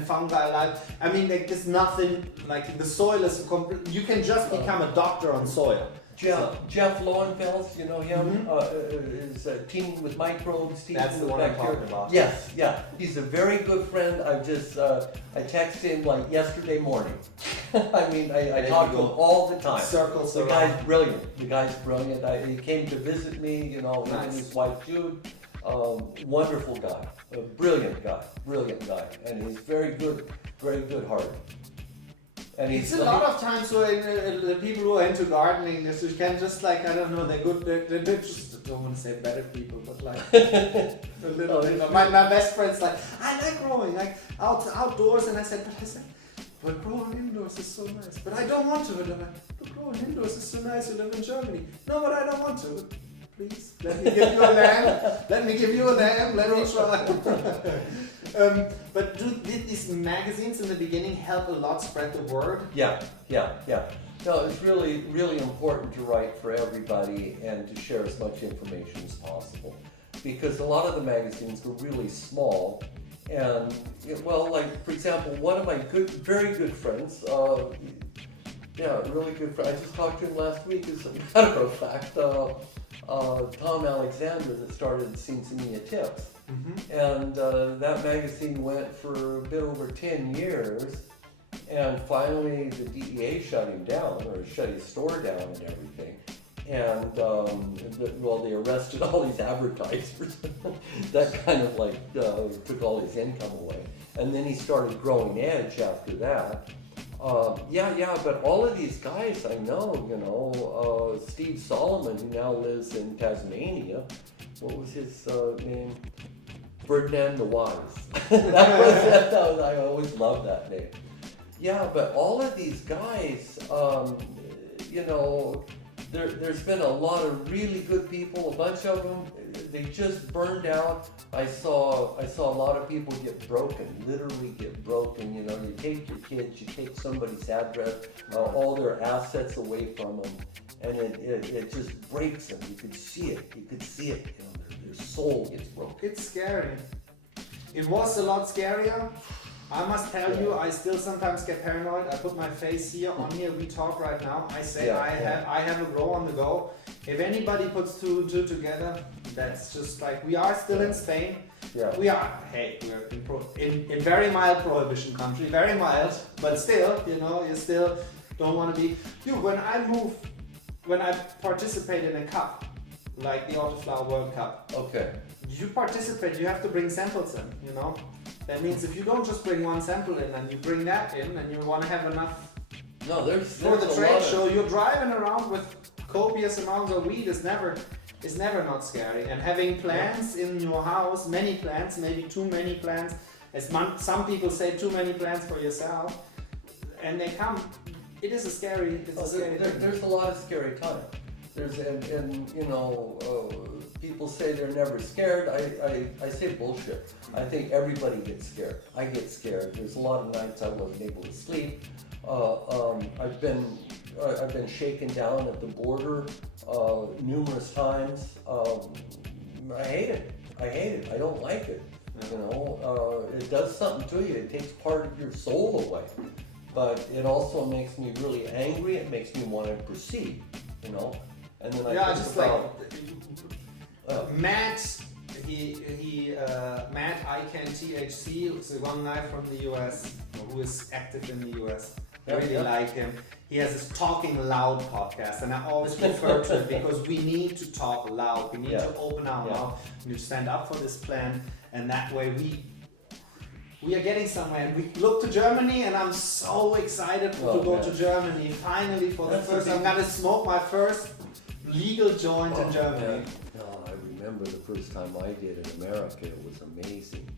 fungi life. I mean, like, there's nothing, like, the soil is you can just become a doctor on soil. Jeff Lowenfels, you know him, is teaming with microbes, That's the one I'm talking about. Yes, yeah. He's a very good friend. I texted him like yesterday morning. I mean, I talk to him all the time. Circles the guy's brilliant. He came to visit me, you know, him and his wife Jude. Wonderful guy. A brilliant guy. And he's very good heart. And it's a lot of times when the people who are into gardening, you can just like, I don't know, they're good, they're just, I don't want to say better people, but like a little bit. My best friend's like, I like growing, like outdoors, and I said, but growing indoors is so nice. But I don't want to. And I'm like, but growing indoors is so nice, you live in Germany. No, but I don't want to. Please, let me give you a lamb. Let me try. But did these magazines in the beginning help a lot spread the word? Yeah. No, it's really, really important to write for everybody and to share as much information as possible, because a lot of the magazines were really small. And like, for example, one of my very good friends, really good friend, I just talked to him last week, as a matter of fact, Tom Alexander, that started Sinsemilla Tips. And that magazine went for a bit over 10 years, and finally the DEA shut him down, or shut his store down and everything. And they arrested all these advertisers. That kind of like took all his income away. And then he started Growing Edge after that. But all of these guys I know, you know, Steve Solomon, who now lives in Tasmania. What was his name? Ferdinand the Wise. I always loved that name. Yeah, but all of these guys, you know, there's been a lot of really good people. A bunch of them, they just burned out. I saw a lot of people get broken, literally get broken. You know, you take your kids, you take somebody's address, all their assets away from them, and it just breaks them. You could see it. You know, soul gets broken. It's scary. It was a lot scarier. I must tell you, I still sometimes get paranoid. I put my face here on here. We talk right now. I say I have a grow on the go. If anybody puts two and two together, that's just like we are still in Spain. Yeah. We're in very mild prohibition country, very mild, but still, you still don't want to be. When I participate in a cup, like the Autoflower World Cup. Okay. You participate, you have to bring samples in, That means if you don't just bring one sample in and you bring that in and you want to have enough for the trade show, you're driving around with copious amounts of weed is never not scary. And having plants in your house, many plants, maybe too many plants, as some people say, too many plants for yourself, and they come, it is a scary thing. There's a lot of scary time. People say they're never scared. I say bullshit. I think everybody gets scared. I get scared. There's a lot of nights I wasn't able to sleep. I've been shaken down at the border numerous times. I hate it. I don't like it. It does something to you. It takes part of your soul away. But it also makes me really angry. It makes me want to proceed. And then Matt, Matt ICANN THC is one guy from the US who is active in the US. I really like him. He has this Talking Loud podcast, and I always refer to it because we need to talk loud. We need to open our mouth. We need to stand up for this plan, and that way we are getting somewhere. And we look to Germany, and I'm so excited to go to Germany. Finally, for the first time, I'm gonna smoke my first legal joint in Germany. I remember the first time I did in America. It was amazing.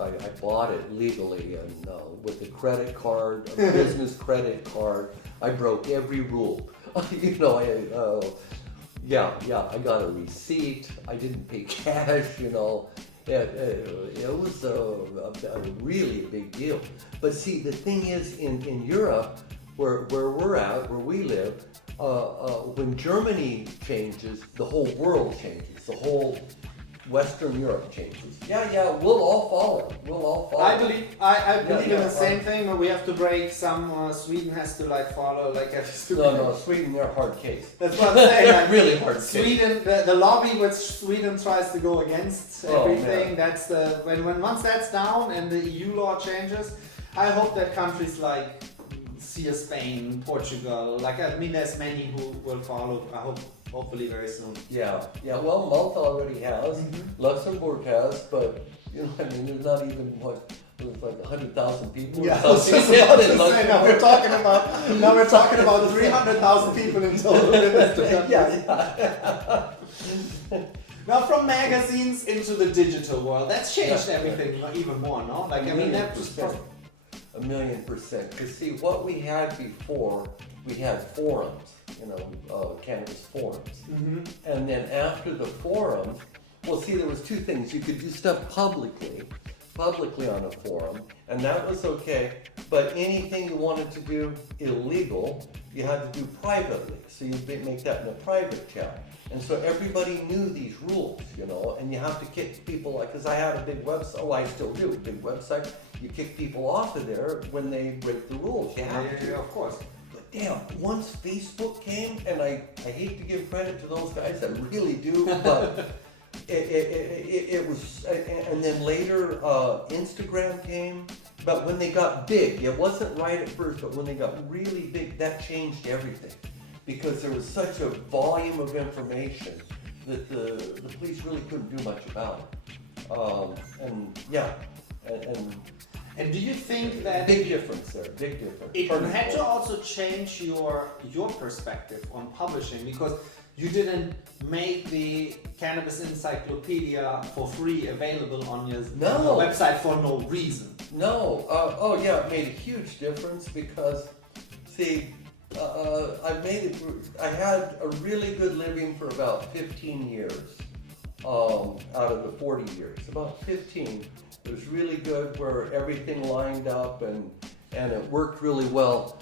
I bought it legally and with a credit card, a business credit card. I broke every rule. I got a receipt. I didn't pay cash. It was a really big deal. But see, the thing is, in Europe, where we live, when Germany changes, the whole world changes. The whole Western Europe changes. We'll all follow. I believe in the same thing, but we have to break some. Sweden has to follow No, Sweden, they're a hard case. That's what I'm saying. They're really hard case. Sweden, the lobby which Sweden tries to go against everything. That's when once that's down and the EU law changes. I hope that countries like Spain, Portugal, there's many who will follow. I hope. Hopefully very soon. Well, Malta already has. Luxembourg has, but there's not even there's like 100,000 people. Yeah, I was just about to say, now we're talking about 300,000 people in total. Now from magazines into the digital world, that's changed everything even more, no? That just 1,000,000%. Because see, what we had before, we had forums. Cannabis forums. And then after the forums, there was two things. You could do stuff publicly on a forum, and that was okay. But anything you wanted to do illegal, you had to do privately. So you make that in a private chat. And so everybody knew these rules, and you have to kick people, because I had a big website, I still do, a big website. You kick people off of there when they break the rules. You have to. Yeah, of course. Damn, once Facebook came, and I hate to give credit to those guys, I really do, but it was, and then later Instagram came, but when they got big, it wasn't right at first, but when they got really big, that changed everything, because there was such a volume of information that the police really couldn't do much about it. And do you think that big difference there? Big difference. It had to also change your perspective on publishing, because you didn't make the Cannabis Encyclopedia for free available on your website for no reason. No. It made a huge difference because, see, I had a really good living for about 15 years out of the 40 years. About 15. It was really good where everything lined up and it worked really well.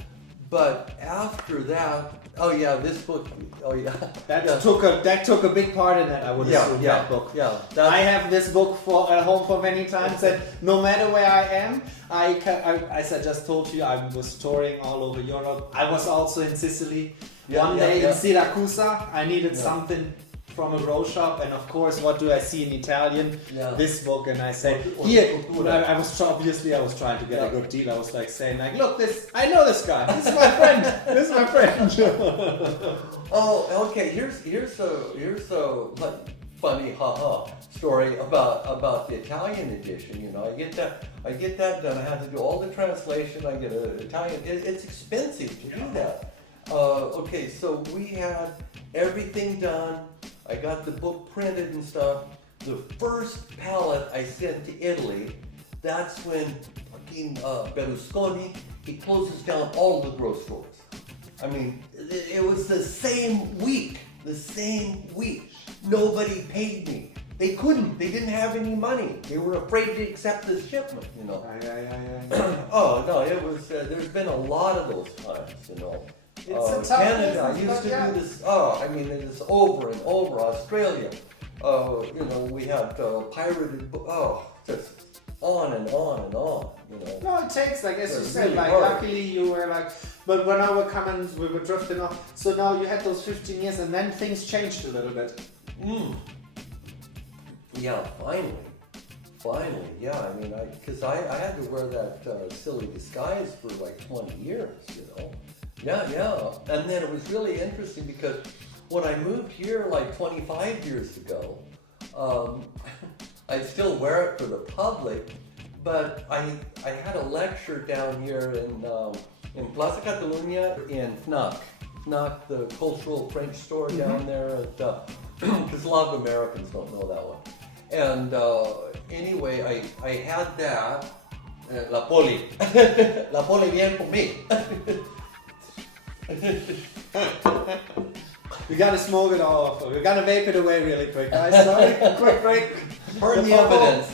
But after that, oh yeah, this book, oh yeah. That took a big part in it, I would assume, that book. Yeah. I have this book at home for many times, and no matter where I am, as I just told you, I was touring all over Europe. I was also in Sicily. One day in Siracusa, I needed something from a grow shop, and of course, what do I see in Italian? This book, and I say, here. I was trying to get a good deal. I was like saying, like, look, I know this guy. This is my friend. This is my friend. Oh, okay. Here's a like, funny story about the Italian edition. You know, I get that done. I have to do all the translation. I get an Italian. It's expensive to do that. Okay, so we had everything done. I got the book printed and stuff. The first pallet I sent to Italy, that's when fucking Berlusconi, he closes down all the grocery stores. I mean, it was the same week. Nobody paid me. They couldn't. They didn't have any money. They were afraid to accept the shipment, you know. Oh, no, it was, there's been a lot of those times, you know. It's a tough Canada, I business, used to do this, I mean, it's over and over. Australia, you know, we had pirated, just on and on and on, you know. No, it takes, like, as you said, really like, hard. luckily you were like, but when I were coming, we were drifting off. So now you had those 15 years, and then things changed a little bit. Yeah, finally, yeah. I mean, because I had to wear that silly disguise for like 20 years, you know. Yeah. And then it was really interesting because when I moved here like 25 years ago, I still wear it for the public, but I had a lecture down here in Plaza Catalunya in FNAC, the cultural French store down there, because a lot of Americans don't know that one. And anyway, I had that, la poli bien por mí. We gotta smoke it off. We gotta vape it away really quick. Guys, sorry. Quick break. Burn the evidence.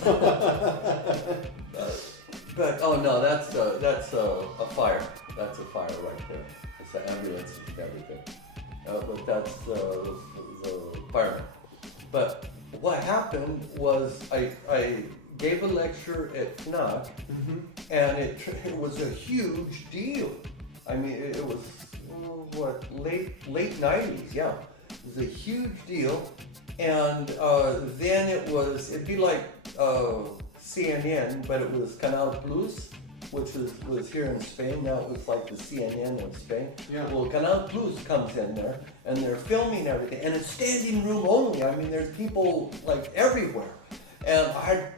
But oh no, that's a fire. That's a fire right there. It's the ambulance and everything. But that's the fireman. But what happened was I gave a lecture at FNAC, and it was a huge deal. I mean, it was late 90s, yeah. It was a huge deal, and then it'd be like CNN, but it was Canal Plus, which was here in Spain. Now it was like the CNN in Spain. Yeah. Well, Canal Plus comes in there, and they're filming everything, and it's standing room only. I mean, there's people like everywhere, and I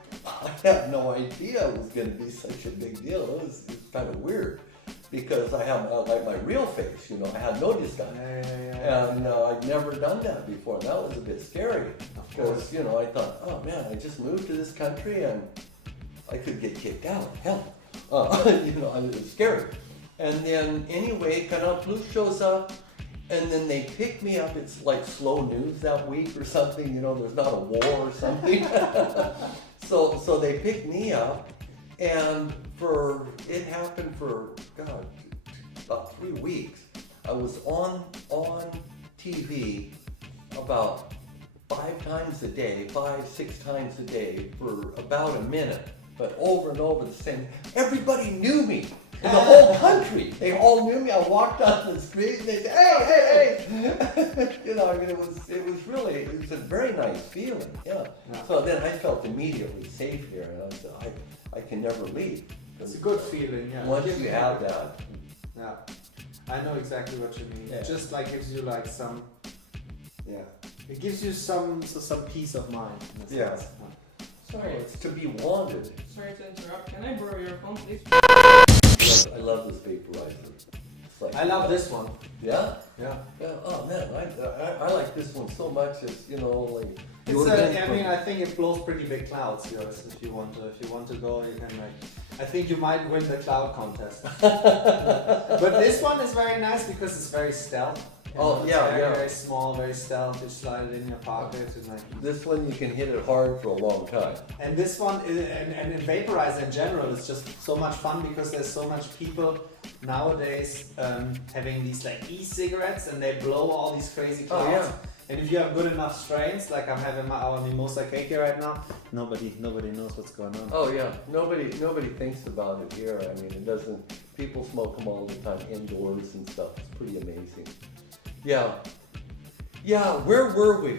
had no idea it was going to be such a big deal. It was kind of weird. Because I have like my real face, you know, I had no disguise, and I'd never done that before. And that was a bit scary because, you know, I thought, oh man, I just moved to this country and I could get kicked out. Hell, you know, it was scary. And then anyway, Canal Plus shows up, and then they pick me up. It's like slow news that week or something. You know, there's not a war or something. So they picked me up. And it happened for, God, about 3 weeks. I was on TV about 6 times a day for about a minute, but over and over the same. Everybody knew me in the whole country. They all knew me. I walked on the street and they said, hey. You know, I mean, it was a very nice feeling, yeah. So then I felt immediately safe here, and I said, I can never leave. It's a good feeling, yeah. Once you have that. Yeah. I know exactly what you mean. Yeah. It just like gives you like some, it gives you some peace of mind. In a sense. Sorry. It's to be wanted. Sorry to interrupt. Can I borrow your phone, please? I love this vaporizer. It's like, I love this one. Yeah? Yeah. Yeah. Oh man, I like this one so much. It's, you know, like. I think it blows pretty big clouds. Yours, if you want to go, you can like. I think you might win the cloud contest. But this one is very nice because it's very stealth. Oh it's yeah, very small, very stealth. You slide it in your pocket and like. This one you can hit it hard for a long time. And this one and vaporizer in general is just so much fun because there's so much people nowadays having these like e-cigarettes and they blow all these crazy clouds. Oh, yeah. And if you have good enough strains, like I'm having our mimosa cake here right now, nobody knows what's going on. Oh yeah, nobody thinks about it here. I mean, it doesn't. People smoke them all the time indoors and stuff. It's pretty amazing. Yeah. Where were we?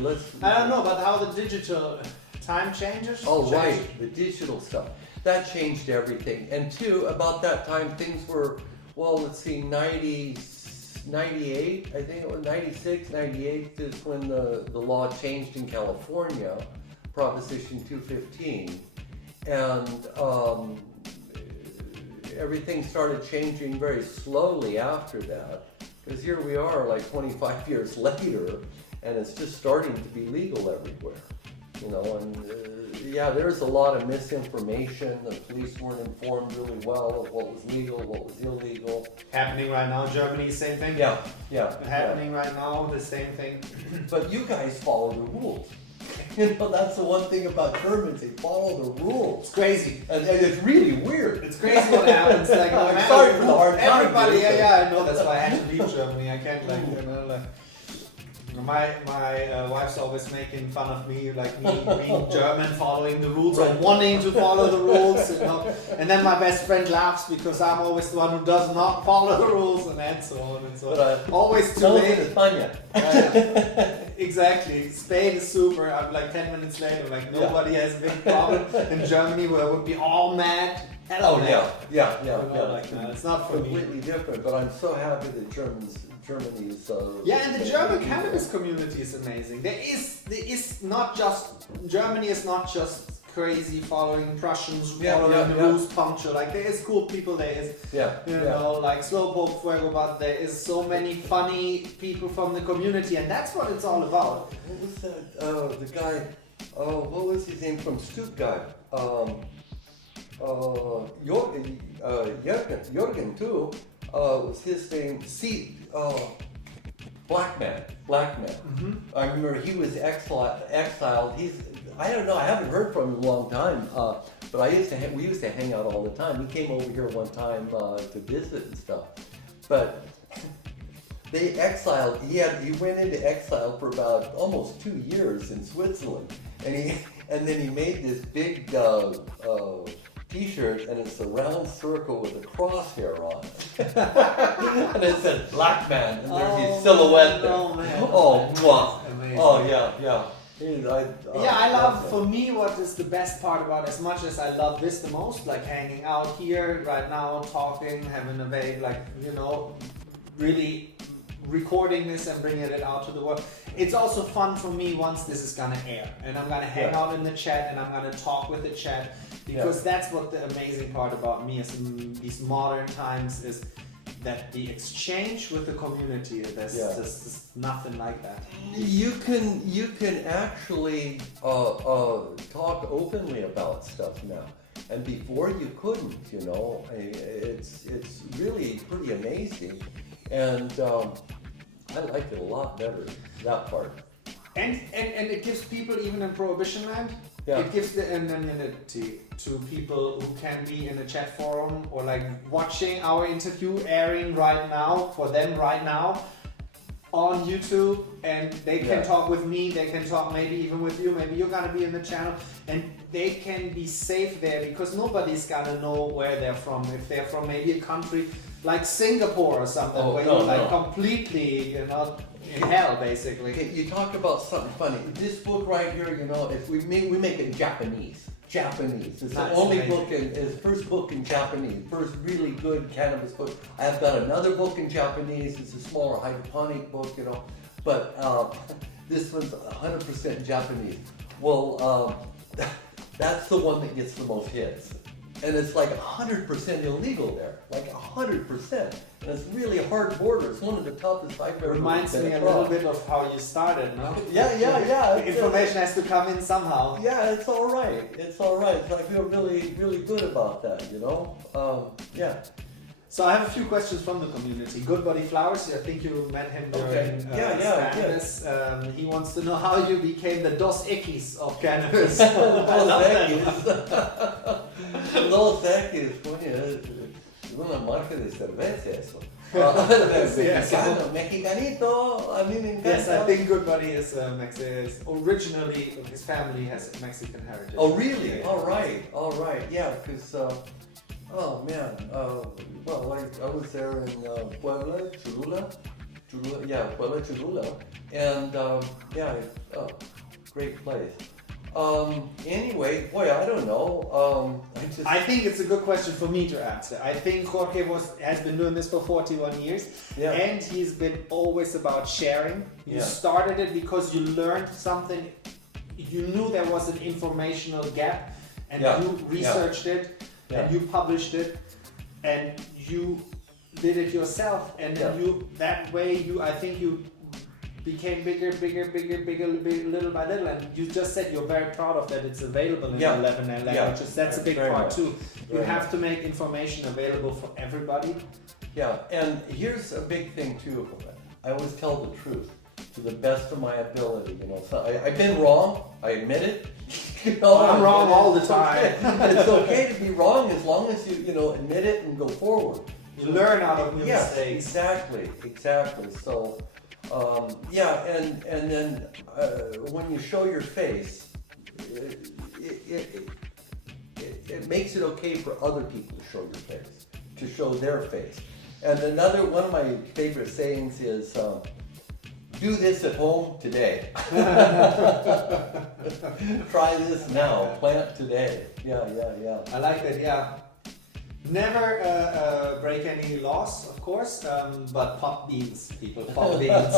Let's. I don't know about how the digital time changes. Oh right, the digital stuff that changed everything. And two, about that time things were, well, let's see, 98, I think it was 96, 98 is when the law changed in California, Proposition 215, and everything started changing very slowly after that, because here we are like 25 years later, and it's just starting to be legal everywhere, you know, and yeah, there's a lot of misinformation. The police weren't informed really well of what was legal, what was illegal. Happening right now, Germany, same thing. Yeah. Happening right now, the same thing. But you guys follow the rules. You know, that's the one thing about Germans, they follow the rules. It's crazy. And it's really weird. It's crazy what happens. Like, I'm sorry for the hard time. Everybody, yeah, I know. That's why I had to leave Germany. I can't, like, you know, like. My wife's always making fun of me, like me being German, following the rules, or wanting to follow the rules, you know. And then my best friend laughs because I'm always the one who does not follow the rules, and so on and so on. Always too late. España. Exactly. Spain is super. I'm like 10 minutes later, like nobody has a big problem. In Germany, where I would be all mad. Oh yeah. Like that. It's not for completely different, but I'm so happy that Germany is. And the German cannabis community is amazing. There is not just Germany is not just crazy following Prussians, following the rules punctual. Like there is cool people. There is you know, like Slowpoke Fuego, but there is so many funny people from the community, and that's what it's all about. What was that? The guy. What was his name from Stuttgart? Jorgen too. Was his name? Black Man. Mm-hmm. I remember he was exiled. I don't know. I haven't heard from him in a long time. But we used to hang out all the time. He came over here one time to visit and stuff. But they exiled. He went into exile for about almost 2 years in Switzerland, and then he made this big. T-shirt, and it's a round circle with a crosshair on it. And it says Black Man, and there's his silhouette there. I love, for me, what is the best part about, as much as I love this the most, like hanging out here right now, talking, having a very, like, you know, really recording this and bringing it out to the world. It's also fun for me once this is gonna air, and I'm gonna hang out in the chat, and I'm gonna talk with the chat. Because that's what the amazing part about me is in these modern times is that the exchange with the community, there's just nothing like that. You can actually talk openly about stuff now, and before you couldn't. You know, it's really pretty amazing, and I like it a lot better, that part. And it gives people, even in Prohibition land, it gives the anonymity to people who can be in a chat forum or like watching our interview airing right now, for them right now on YouTube, and they can talk with me, they can talk maybe even with you, maybe you're gonna be in the channel, and they can be safe there because nobody's gonna know where they're from. If they're from maybe a country like Singapore or something, completely, you know, in hell, basically. Okay, you talk about something funny. This book right here, you know, if we make it Japanese. It's the only book, it's first book in Japanese, first really good cannabis book. I've got another book in Japanese. It's a smaller hydroponic book, you know, but this one's 100% Japanese. Well, that's the one that gets the most hits. And it's like 100% illegal there, like 100%. And it's really a hard border. It's one of the toughest I've ever Reminds me a little bit of how you started, no? Yeah. Information has to come in somehow. Yeah, it's all right. So I feel really, really good about that, you know? So I have a few questions from the community. Good Body Flowers, I think you met him during cannabis. He wants to know how you became the Dos Equis of cannabis. Dos Equis, coño. una marca de cerveza eso. Mexicanito, a mí me encanta. Yes, I think Good Buddy is originally, his family has Mexican heritage. Oh, really? Yeah. All right, yeah, because, oh man, well, I was there in Puebla, Cholula, and great place. Anyway, boy, I don't know. I think it's a good question for me to answer. I think Jorge has been doing this for 41 years, and he's been always about sharing. You started it because you learned something. You knew there was an informational gap, and you researched it, and you published it, and you did it yourself, and then I think you became bigger, little by little, and you just said you're very proud of that. It's available in 11 languages. That's a big part too. You have to make information available for everybody. Yeah, and here's a big thing too. I always tell the truth to the best of my ability. You know, so I've been wrong. I admit it. You know, I'm wrong all the time. It's okay to be wrong as long as you admit it and go forward. You learn out of your mistakes. Exactly. So. And then when you show your face, it makes it okay for other people to show your face, to show their face. And another one of my favorite sayings is, "Do this at home today." Try this now. Plant today. Yeah. I like that. Yeah. Never break any laws, of course, but pop beans, people, pop beans.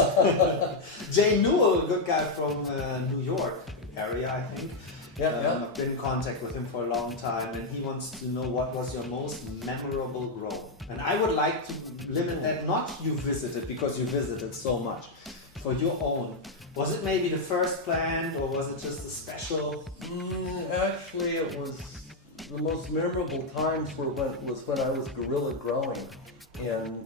Jay Newell, good guy from New York area, I think. I've been in contact with him for a long time, and he wants to know what was your most memorable grow. And I would like to limit that, not you visited, because you visited so much, for your own. Was it maybe the first plant, or was it just a special? Actually, it was. The most memorable times was when I was guerrilla growing in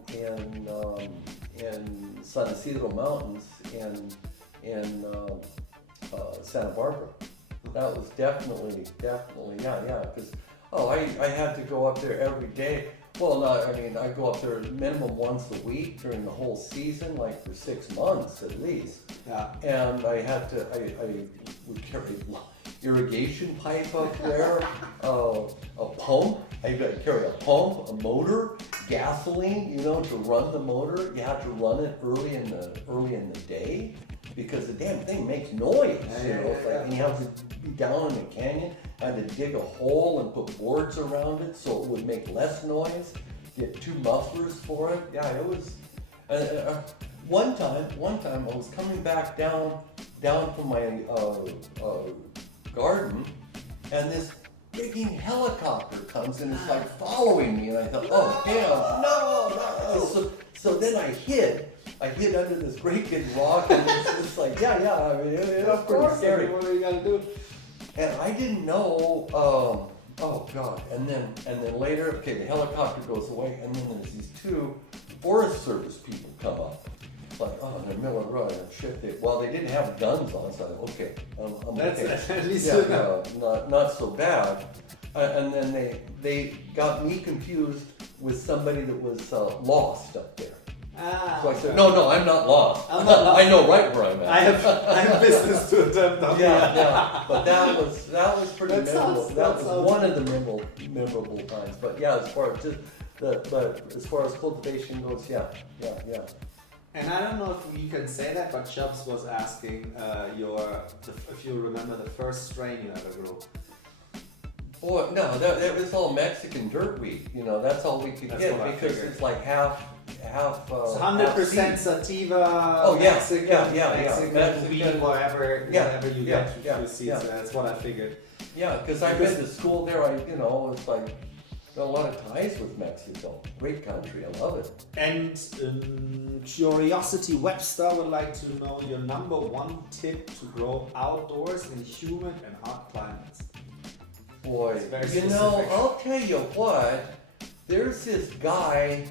San Isidro Mountains in Santa Barbara. That was definitely because I had to go up there every day. Well, I go up there minimum once a week during the whole season, like for 6 months at least. Yeah. And I would carry irrigation pipe up there, a pump. I got to carry a pump, a motor, gasoline, to run the motor. You have to run it early in the day because the damn thing makes noise. And you have to be down in the canyon. I had to dig a hole and put boards around it so it would make less noise. Get 2 mufflers for it. Yeah, it was. One time I was coming back down from my garden, and this freaking helicopter comes and it's like following me, and I thought, oh damn, no. So then I hid under this great big rock, and it's like, it was pretty scary. What are you gonna do? And I didn't know, oh god, and then later, okay, the helicopter goes away, and then there's these 2 Forest Service people come up. Like, in the middle of the road, shit. They didn't have guns on, so I thought, okay, I'm That's okay. at least Not so bad. And then they got me confused with somebody that was lost up there. So I said, no, I'm not lost. I'm not lost. I know right where I'm at. I have business to attend. But that was pretty memorable. That was one of the memorable times. But yeah, as far as cultivation goes, yeah. And I don't know if you can say that, but Chubbs was asking if you remember the first strain you ever grew. Boy, no, that was all Mexican dirt wheat. That's all we could get because it's like half. It's 100% sativa. Oh yeah, Mexican wheat, whatever you get through seeds. That's what I figured. Yeah, because I went to school there. It's like. Got a lot of ties with Mexico. Great country, I love it. And Curiosity Webster would like to know your number 1 tip to grow outdoors in humid and hot climates. Boy, I'll tell you what. There's this guy.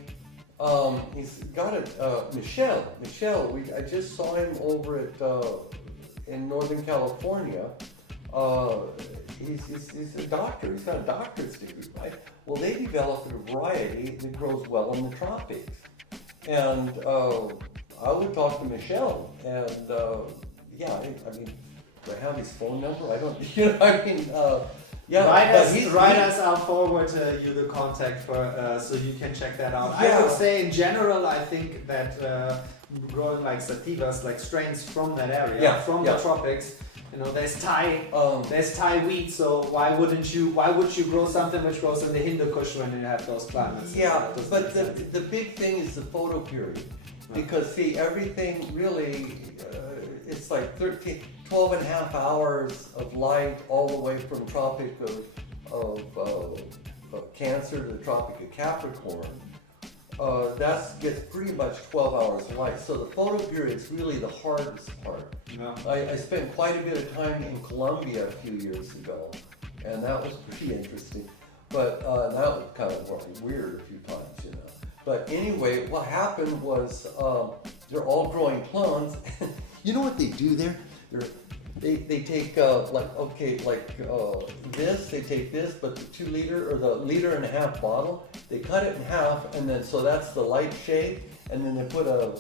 He's got Michelle. I just saw him over at in Northern California. he's a doctor. He's got a doctorate degree, right? Well, they developed a variety that grows well in the tropics. And I would talk to Michel, and yeah, I mean, do I have his phone number? I don't, I mean, yeah. Write us, I'll forward you the contact for, so you can check that out. Yeah. I would say in general, I think that growing like sativas, like strains from that area, from the tropics, there's Thai wheat, so why would you grow something which grows in the Hindu Kush when you have those climates? Yeah, but the big thing is the photo period. Because see, everything really, it's like 12 and a half hours of light all the way from Tropic of Cancer to the Tropic of Capricorn. That gets pretty much 12 hours of light. So the photo period is really the hardest part. Yeah. I spent quite a bit of time in Colombia a few years ago, and that was pretty interesting. But that was kind of weird a few times, But anyway, what happened was they're all growing clones. You know what they do there? They take this. They take this, but the 2 liter or the 1.5 liter bottle, they cut it in half, and then so that's the light shade, and then they put a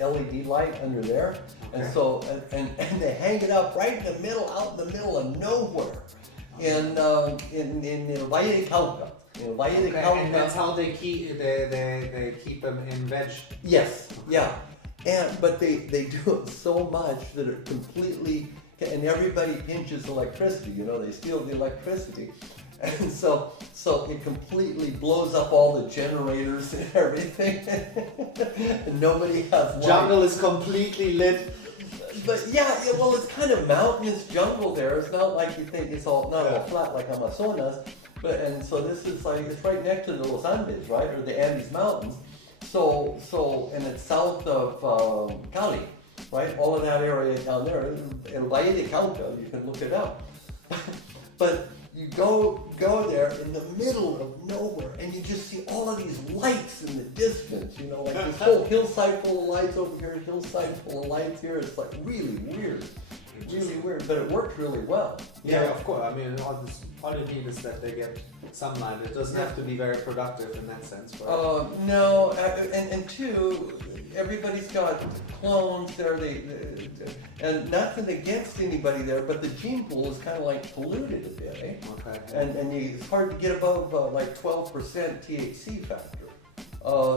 LED light under there, and so and they hang it up right in the middle, out in the middle of nowhere, in Valle de Cauca. And that's how they keep them in veg. Yes, yeah. But they do it so much that it completely, and everybody pinches electricity, they steal the electricity. And so it completely blows up all the generators and everything. And nobody has light. Jungle is completely lit. But well, it's kind of mountainous jungle there. It's not like you think it's all flat like Amazonas. And so this is it's right next to the Los Andes, right, or the Andes Mountains. And it's south of Cali, right? All of that area down there, in Valle de Cauca, you can look it up. But you go there in the middle of nowhere, and you just see all of these lights in the distance, like this whole hillside full of lights over here, hillside full of lights here. It's really weird. Really weird, but it worked really well. Yeah, of course. I mean, all you need is that they get sunlight. It doesn't have to be very productive in that sense. No, and two, everybody's got clones there. And nothing against anybody there, but the gene pool is kind of like polluted a bit, eh? Okay. And it's hard to get above 12% THC factor.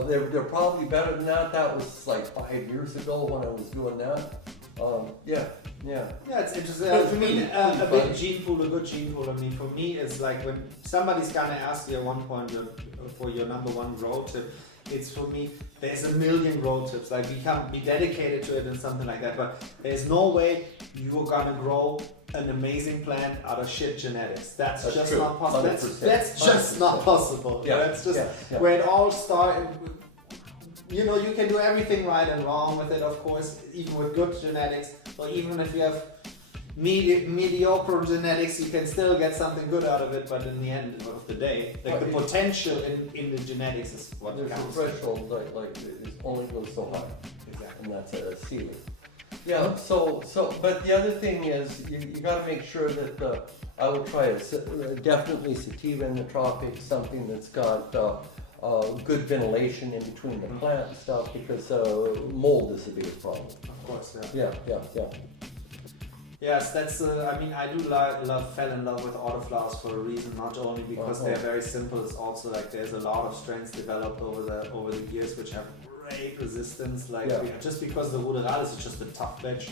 They're probably better than that. That was like 5 years ago when I was doing that. Yeah, it's interesting. I mean, a big gene pool, a good gene pool. I mean, for me, it's like when somebody's gonna ask you at one point for your number one grow tip. It's for me. There's a million grow tips. Like we can be dedicated to it and something like that. But there's no way you're gonna grow an amazing plant out of shit genetics. That's just true. not possible. That's just not possible. Yeah. That's just where it all started. You can do everything right and wrong with it, of course, even with good genetics. Or even if you have mediocre genetics, you can still get something good out of it. But in the end of the day, the potential in the genetics is what counts. There's a threshold, it only goes so high. Exactly. And that's a ceiling. Yeah, but the other thing is, you got to make sure that I would try definitely sativa in the tropics, something that's got good ventilation in between the plant and stuff, because mold is the biggest problem. Of course, yeah. Yes, that's. I mean, I do fell in love with autoflowers for a reason. Not only because they're very simple, it's also like there's a lot of strains developed over the years which have great resistance. Just because the ruderalis is just a tough bitch.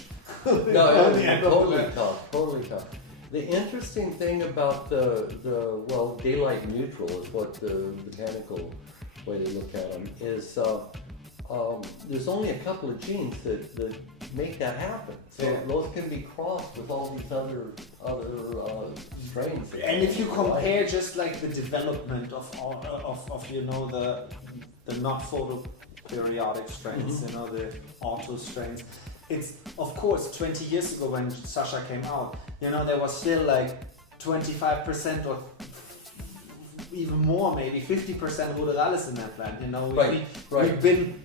Totally tough. The interesting thing about the daylight neutral is what the botanical way they look at them is. There's only a couple of genes that make that happen. So those can be crossed with all these other strains. And if you compare just like the development of the not photoperiodic strains, the auto strains, it's of course 20 years ago when Sasha came out, there was still like 25% or even more, maybe 50% ruderalis in that plant. We've been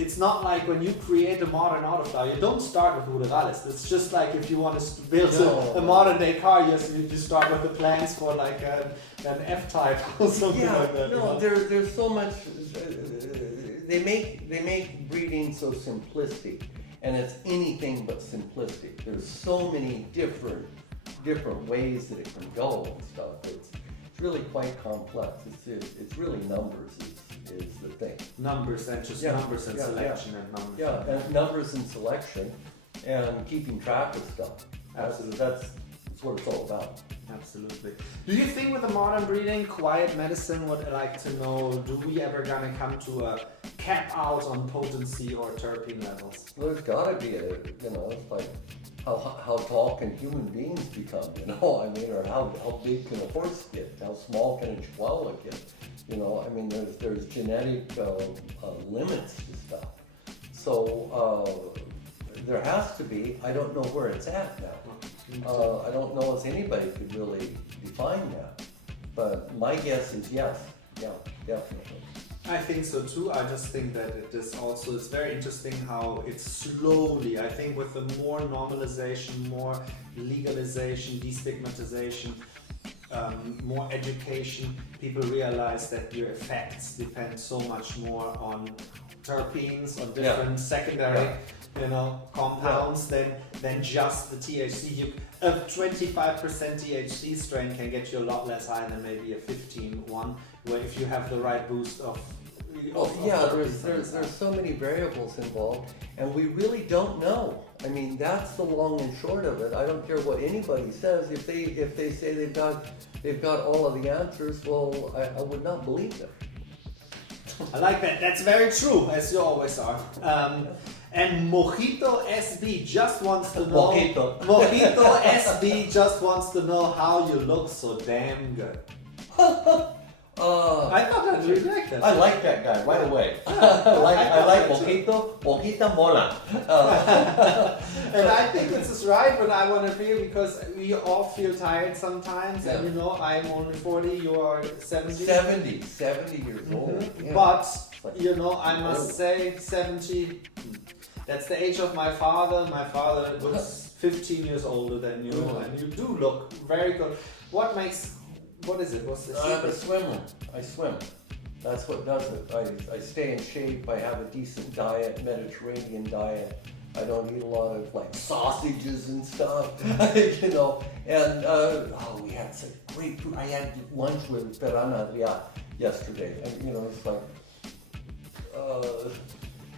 it's not like when you create a modern autoflower, you don't start with rurales. It's just like if you want to build a modern day car, you start with the plans for like an F-Type or something like that. No, there's so much. They make breeding so simplistic, and it's anything but simplistic. There's so many different ways that it can go and stuff. It's really quite complex. It's really numbers is the thing. Numbers and just numbers and selection and numbers. Yeah, and numbers and selection and keeping track of stuff. Absolutely. That's what it's all about. Absolutely. Do you think with the modern breeding, quiet medicine would like to know, do we ever gonna come to a cap out on potency or terpene levels? Well, there's gotta be it's like how tall can human beings become, I mean, or how big can a horse get? How small can a chihuahua get? I mean, there's genetic limits to stuff. So there has to be. I don't know where it's at now. I don't know if anybody could really define that. But my guess is yes. Yeah, definitely. I think so too. I just think that it's very interesting how it's slowly, I think with the more normalization, more legalization, destigmatization, more education, people realize that your effects depend so much more on terpenes, on different secondary compounds than just the THC. A 25% THC strain can get you a lot less high than maybe a 15 one, where if you have the right boost of there's so many variables involved, and we really don't know. I mean, that's the long and short of it. I don't care what anybody says. If they say they've got all of the answers, well, I would not believe them. I like that. That's very true, as you always are. And Mojito SB just wants to know. Mojito SB just wants to know how you look so damn good. I thought that you liked that. I like that guy right away. I like Mojito Mola. And I think this is right when I want to feel, because we all feel tired sometimes, and I'm only 40, you are 70. 70 years old. Yeah. But I must say 70. That's the age of my father. My father was 15 years older than you, and you do look very good. What is it? What's the secret? I'm a swimmer. I swim. That's what does it. I stay in shape. I have a decent diet, Mediterranean diet. I don't eat a lot of like sausages and stuff, And we had such great food. I had lunch with Ferran yesterday, and it's like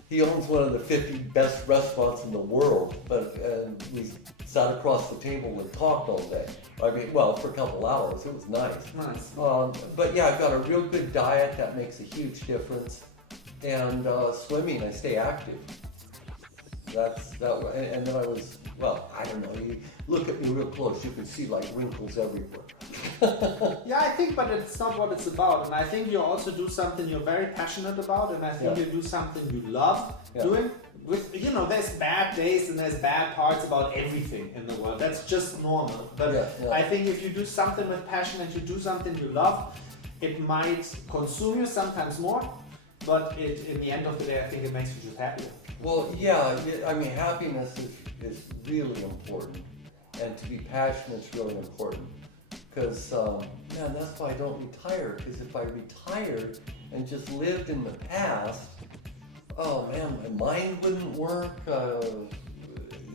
he owns one of the 50 best restaurants in the world, and we sat across the table and talked all day. I mean, for a couple hours. It was nice. But yeah, I've got a real good diet that makes a huge difference. And swimming, I stay active. And then I was, I don't know, you look at me real close, you can see like wrinkles everywhere. Yeah, I think, but it's not what it's about. And I think you also do something you're very passionate about, and I think you do something you love doing. There's bad days and there's bad parts about everything in the world. That's just normal. But I think if you do something with passion and you do something you love, it might consume you sometimes more, but in the end of the day, I think it makes you just happier. Well, yeah, I mean, happiness is really important, and to be passionate is really important. Because, that's why I don't retire. Because if I retired and just lived in the past, oh man, my mind wouldn't work.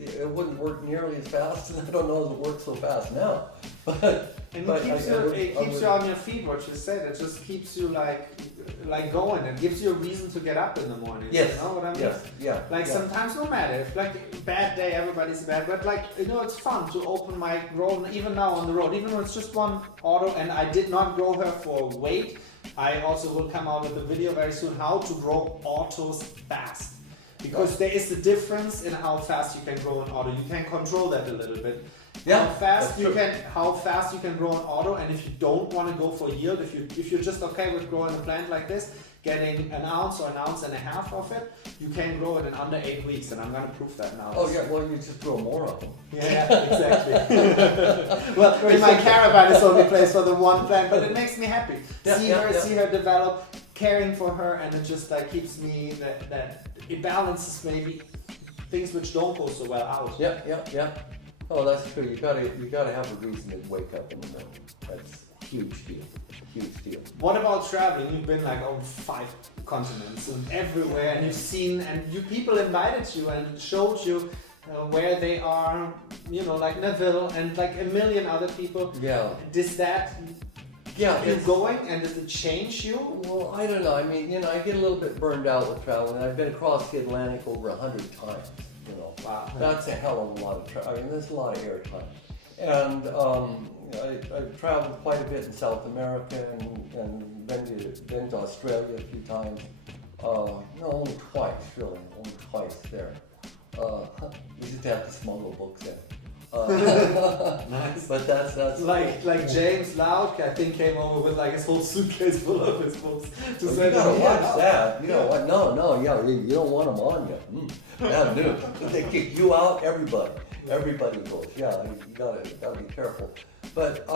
It wouldn't work nearly as fast, and I don't know if it works so fast now. It keeps you on your feet. What you said, it just keeps you like going. It gives you a reason to get up in the morning. Yes. You know what I mean? Sometimes, no matter if bad day, everybody's bad, but it's fun to open my grow. Even now on the road, even though it's just one auto, and I did not grow her for weight. I also will come out with a video very soon how to grow autos fast. Because there is a difference in how fast you can grow an auto. You can control that a little bit. How fast you can grow an auto, and if you don't want to go for yield, if you're just okay with growing a plant like this, getting an ounce or an ounce and a half of it, you can grow it in under 8 weeks, and I'm going to prove that now. Oh yeah, well you just grow more of them. Yeah, exactly. Well, in my caravan is only place for the one plant, but it makes me happy. See her develop, caring for her, and it just keeps me it balances maybe things which don't go so well out. Yeah. Oh, that's true. You gotta have a reason to wake up in the morning. That's huge deal. What about traveling? You've been like on 5 continents and everywhere, and you've seen, and you people invited you and showed you where they are, you know, like Neville and like a million other people. Yeah. Does that keep you going, and does it change you? Well, I don't know. I mean, you know, I get a little bit burned out with traveling. I've been across the Atlantic over 100 times. You know, Wow. that's a hell of a lot of travel. I mean, there's a lot of air time. And I've traveled quite a bit in South America and been to Australia a few times. No, only twice, really. Only twice there. We just have to smuggle books in. Nice. But that's like James Loud, I think, came over with like his whole suitcase full of his books to well, say you gotta that. watch that. You know what? No, yeah, you don't want them on you. Yeah, dude. They kick you out. Everybody goes. Yeah, you gotta be careful. But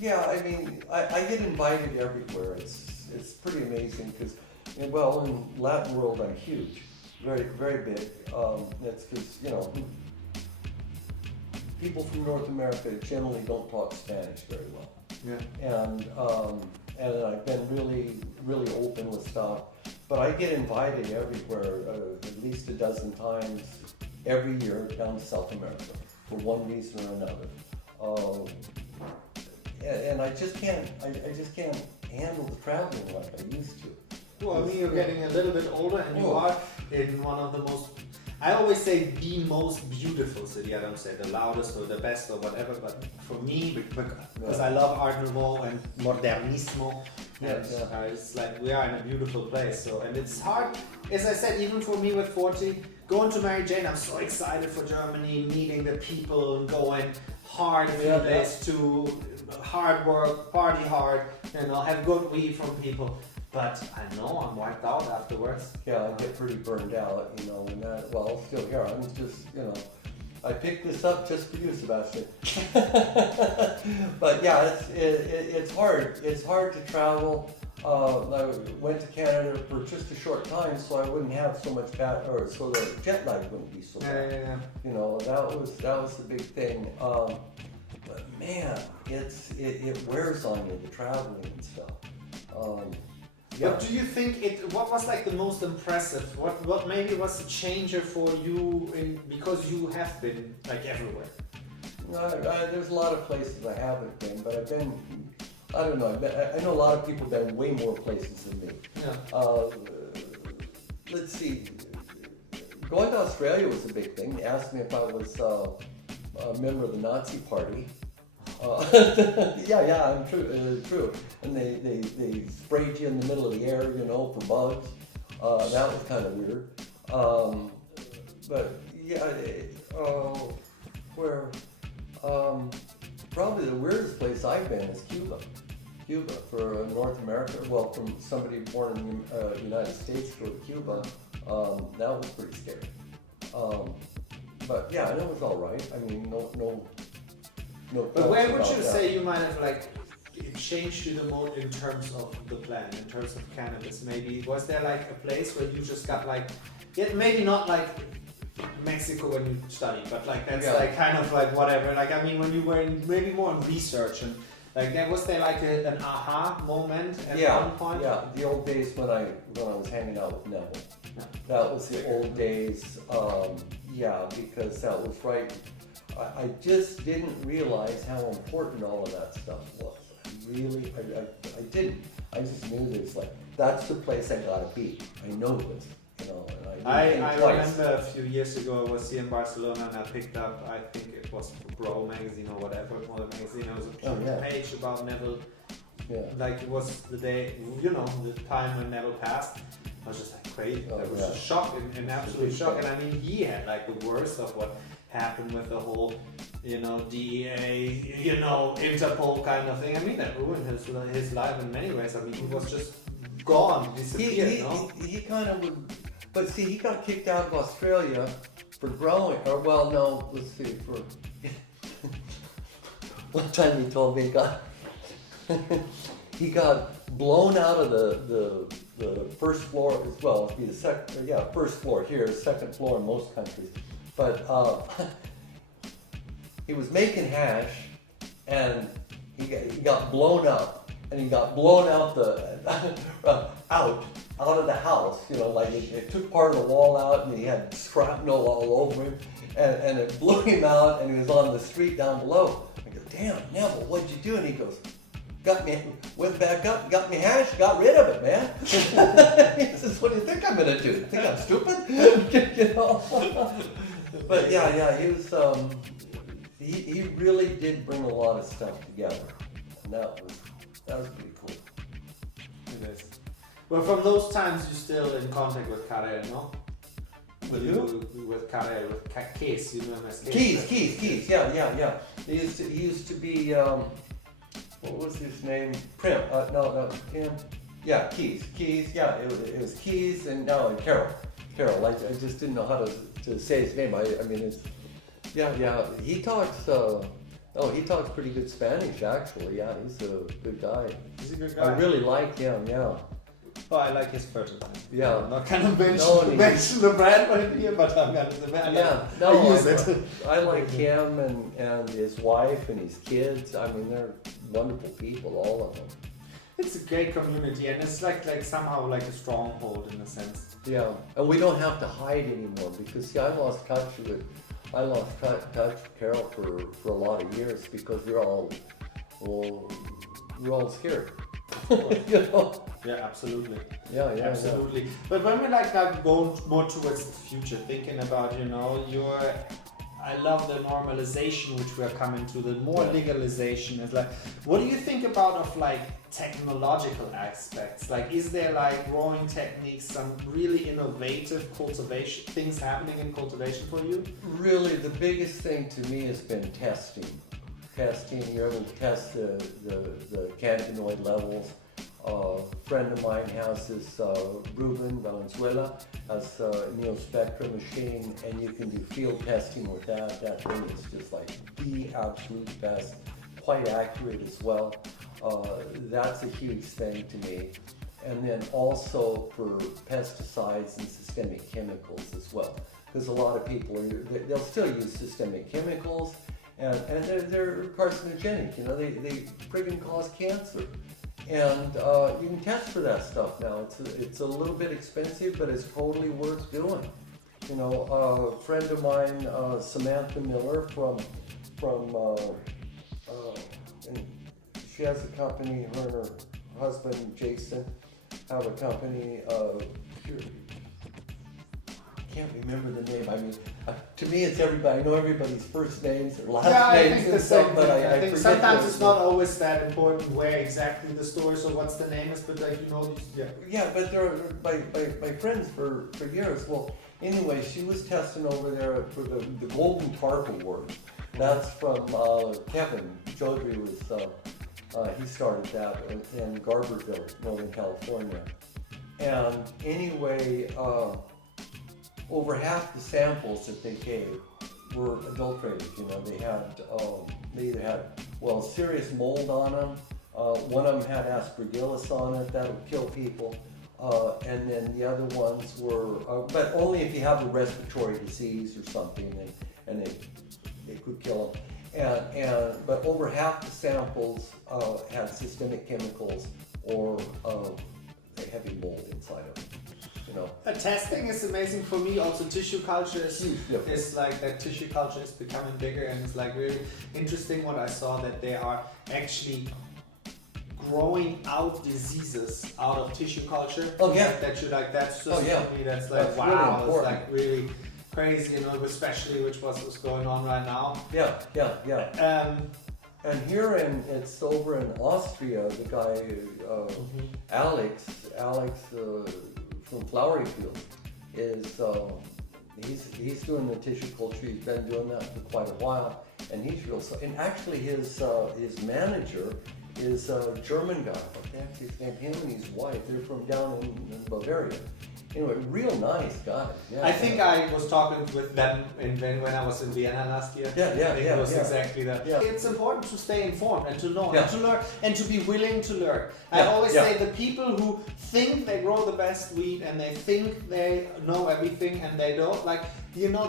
yeah, I mean, I get invited everywhere. It's pretty amazing because, well, in Latin world I'm huge, very big. That's because, you know, people from North America generally don't talk Spanish very well. Yeah. And I've been really open with stuff. But I get invited everywhere, at least a dozen times every year down to South America for one reason or another. And I just can't handle the traveling like I used to. Well, I mean, you're getting a little bit older, and you are in one of the most, I always say the most beautiful city. I don't say the loudest or the best or whatever, but for me, because I love Art Nouveau and Modernismo, and it's like we are in a beautiful place. So, and it's hard, as I said, even for me with 40, going to Mary Jane, I'm so excited for Germany, meeting the people and going hard a few days to hard work, party hard, and I'll have good weed from people. But I know I'm wiped out afterwards. Yeah, I get pretty burned out, you know, and that, well, I'm still here. I'm just, you know, I picked this up just for you, Sebastian. But yeah, it's hard. It's hard to travel. I went to Canada for just a short time, so I wouldn't have so much so the jet lag wouldn't be so bad. Yeah. You know, that was the big thing. But man, it wears on you, the traveling and stuff. Yeah. But do you think what was like the most impressive? What maybe was a changer for you because you have been like everywhere? No, there's a lot of places I haven't been, but I've been, I don't know, I know a lot of people have been way more places than me. Yeah. Let's see, going to Australia was a big thing. They asked me if I was a member of the Nazi Party. Yeah, I'm true. And they sprayed you in the middle of the air, you know, for bugs. That was kind of weird. But yeah, probably the weirdest place I've been is Cuba. Cuba for North America. Well, from somebody born in the United States to go to Cuba, that was pretty scary. But yeah, and it was all right. I mean, no. But where would you say you might have like changed you the most in terms of the plan, in terms of cannabis? Maybe was there like a place where you just got like, maybe not like Mexico when you studied, but like that's like kind of like whatever. Like I mean, when you were maybe more in research and like was there like an aha moment at one point? Yeah, the old days when I was hanging out with Neville. Yeah. That was the old days. Because that was right. I just didn't realize how important all of that stuff was. I didn't. I just knew this, like, that's the place I gotta be. I know this, you know. And I remember a few years ago I was here in Barcelona and I picked up, I think it was Bro magazine or whatever, Modern magazine. It was a page about Neville. Yeah. Like it was the day, you know, the time when Neville passed. I was just like crazy. I was just shocked, an absolute shock. And I mean, he had like the worst of what happened with the whole, you know, DEA, you know, Interpol kind of thing. I mean, that ruined his life in many ways. I mean, he was just gone, disappeared, he kind of would, but see, he got kicked out of Australia for growing, or well, no, let's see, for, one time he told me he got blown out of the first floor as well. It'd be the first floor here, second floor in most countries. But he was making hash, and he got blown up, and he got blown out out of the house. You know, like it took part of the wall out, and he had shrapnel all over him, and it blew him out, and he was on the street down below. I go, damn, Neville, what'd you do? And he goes, went back up, got me hash, got rid of it, man. He says, what do you think I'm gonna do? Think I'm stupid? You know? But yeah, he was, he really did bring a lot of stuff together. And that was pretty cool. It is. Well, from those times, you're still in contact with Karel, no? With who? With Karel, with Kees, you know him as Kees, yeah. He used to be, what was his name? Prim, him. Yeah, Kees, yeah, it was Kees and Carol. I just didn't know how to say his name. I mean, it's, yeah, he talks pretty good Spanish, actually. Yeah, he's a good guy. He's a good guy. I really like him, yeah. Oh, I like his person. Yeah. I'm not gonna mention the brand right here, but I'm gonna I like him and his wife and his kids. I mean, they're wonderful people, all of them. It's a great community, and it's like somehow like a stronghold in a sense. Yeah, and we don't have to hide anymore because I lost touch with Carol for a lot of years because we're all scared. You know? Yeah, absolutely. Yeah, absolutely. Yeah. But when we like go more towards the future, thinking about I love the normalization which we are coming to, the more legalization is like. What do you think about of like technological aspects? Like, is there like growing techniques, some really innovative cultivation things happening in cultivation for you? Really, the biggest thing to me has been testing. You're able to test the cannabinoid levels. A friend of mine has this Ruben Valenzuela, has a neo-spectrum machine, and you can do field testing with that. That thing is just like the absolute best, quite accurate as well. That's a huge thing to me. And then also for pesticides and systemic chemicals as well. Because a lot of people, they'll still use systemic chemicals, and they're carcinogenic, you know, they friggin' cause cancer. And you can test for that stuff now. It's a little bit expensive, but it's totally worth doing. You know, a friend of mine, Samantha Miller and she has a company, her and her husband, Jason, have a company, I can't remember the name. I mean, to me, it's everybody. I know everybody's first names, their last names, and stuff. But I think sometimes it's not always that important where exactly the store is or what's the name is, but like Yeah, but they're my friends for years. Well, anyway, she was testing over there for the Golden Tarp Award. That's from Kevin Jodry was he started that in Garberville, Northern California. And anyway. Over half the samples that they gave were adulterated. You know, they either had serious mold on them. One of them had aspergillus on it that'll kill people, and then the other ones were, but only if you have a respiratory disease or something, and they could kill them. But over half the samples had systemic chemicals or heavy mold inside of them. You know. Testing is amazing for me. Also, tissue culture is like that. Tissue culture is becoming bigger, and it's like really interesting. What I saw that they are actually growing out diseases out of tissue culture. Oh yeah. That you like. That's just for me. That's like wow. Really it's like really crazy, you know, especially which what's going on right now. Yeah. And here it's over in Austria. The guy Alex. From Flowery Field is he's doing the tissue culture. He's been doing that for quite a while, and he's real. And actually, his manager is a German guy. What's his name? Him and his wife. They're from down in Bavaria, Anyway, real nice guy. Yeah, I think I was talking with them when I was in Vienna last year. Yeah, I think it was exactly that. Yeah. It's important to stay informed and to know Yeah. and to learn and to be willing to learn. I Yeah, always yeah. say the people who think they grow the best wheat and they think they know everything and they don't, like,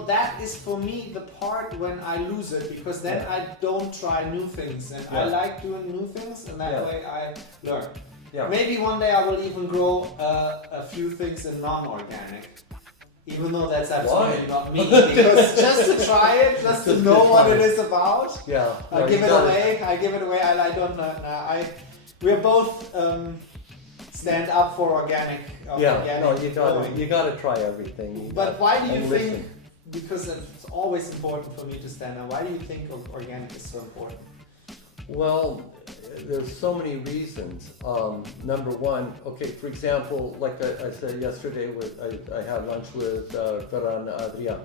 that is for me the part when I lose it, because then Yeah. I don't try new things, and I Yeah. like doing new things, and that Yeah. way I learn. Yeah. Maybe one day I will even grow a few things in non-organic. Even though that's absolutely Why? not me, because just to try it, just to know what it is about, Yeah. I give it away. I don't know. We're both stand up for organic. Yeah. Organic No, growing. you gotta try everything. But why do you and think? listen. Because it's always important for me to stand up. Why do you think organic is so important? Well, there's so many reasons. Number one, okay, for example, like I said yesterday, I had lunch with Ferran Adrià.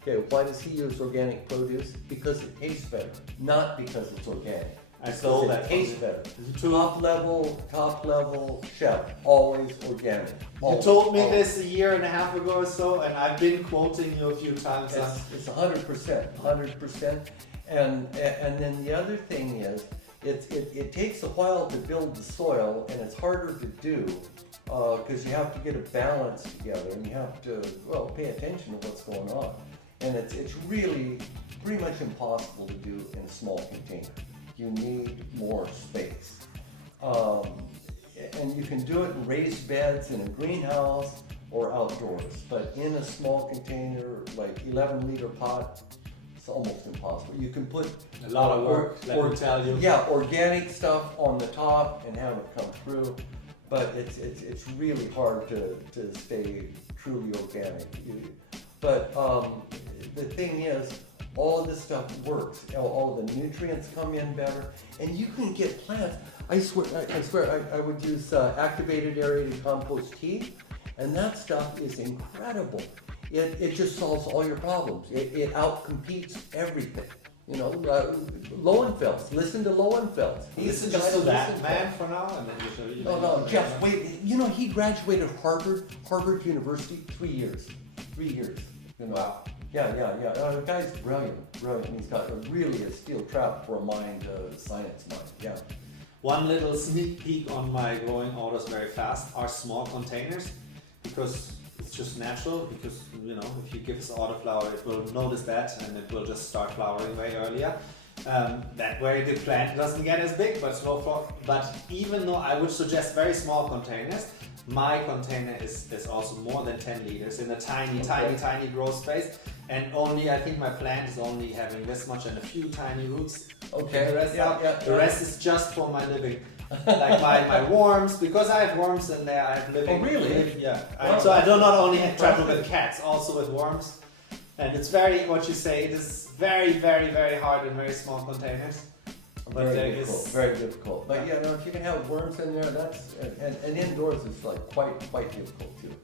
Okay, why does he use organic produce? Because it tastes better, not because it's organic. I stole that It from tastes you. better. True. Top level chef, always organic. You Always, told me always. this a year and a half ago or so, and I've been quoting you a few times. It's 100%. And then the other thing is, it takes a while to build the soil, and it's harder to do because you have to get a balance together, and you have to pay attention to what's going on. And it's really pretty much impossible to do in a small container. You need more space. And you can do it in raised beds in a greenhouse or outdoors, but in a small container, like 11-liter pot, it's almost impossible. You can put A lot of work, let me tell you. Yeah, organic stuff on the top and have it come through, but it's really hard to stay truly organic. But the thing is, all of this stuff works. All the nutrients come in better, and you can get plants. I swear, I would use activated aerated compost tea, and that stuff is incredible. It just solves all your problems. It outcompetes everything. Lowenfels. Listen to Lowenfels. Listen just to that man for now, and then you show you. No, Jeff. Wait. He graduated Harvard University 3 years. 3 years. Wow. Yeah. The guy's brilliant. He's got really a steel trap for a science mind. Yeah. One little sneak peek on my growing orders very fast are small containers, because it's just natural, because if you give us autoflower, it will notice that and it will just start flowering way earlier. That way the plant doesn't get as big, but slow flower. But even though I would suggest very small containers, my container is also more than 10 liters in a tiny grow space, and I think my plant is only having this much and a few tiny roots. Okay. The rest is just for my living. Like my worms, because I have worms in there, I have living. Oh, really? Yeah. Wow. So I do not only have trouble with cats, also with worms. And it's what you say, it is very, very, very hard in very small containers. But Very difficult. But if you can have worms in there, that's and indoors it's like quite difficult too.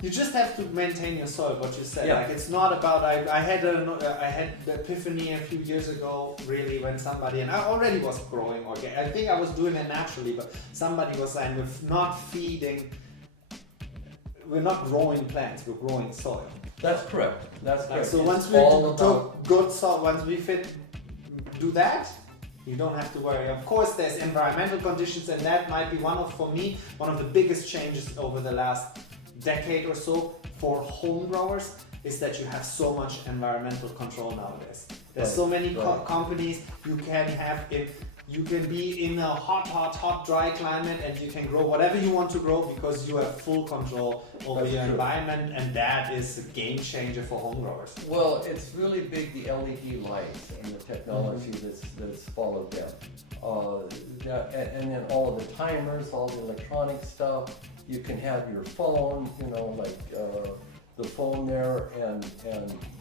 You just have to maintain your soil, what you said. Yeah. Like, it's not about, I had the epiphany a few years ago, really, when somebody, and I already was growing organic. I think I was doing it naturally, but somebody was saying we're not growing plants, we're growing soil. That's correct. So once we do good soil, once we do that, you don't have to worry. Of course, there's environmental conditions, and that might be for me, one of the biggest changes over the last decade or so for home growers, is that you have so much environmental control nowadays. There's so many companies you can be in a hot, dry climate, and you can grow whatever you want to grow because you have full control over your environment, and that is a game changer for home growers. Well, it's really big, the LED lights and the technology that's followed them. And then all of the timers, all the electronic stuff. You can have your phone, the phone there, and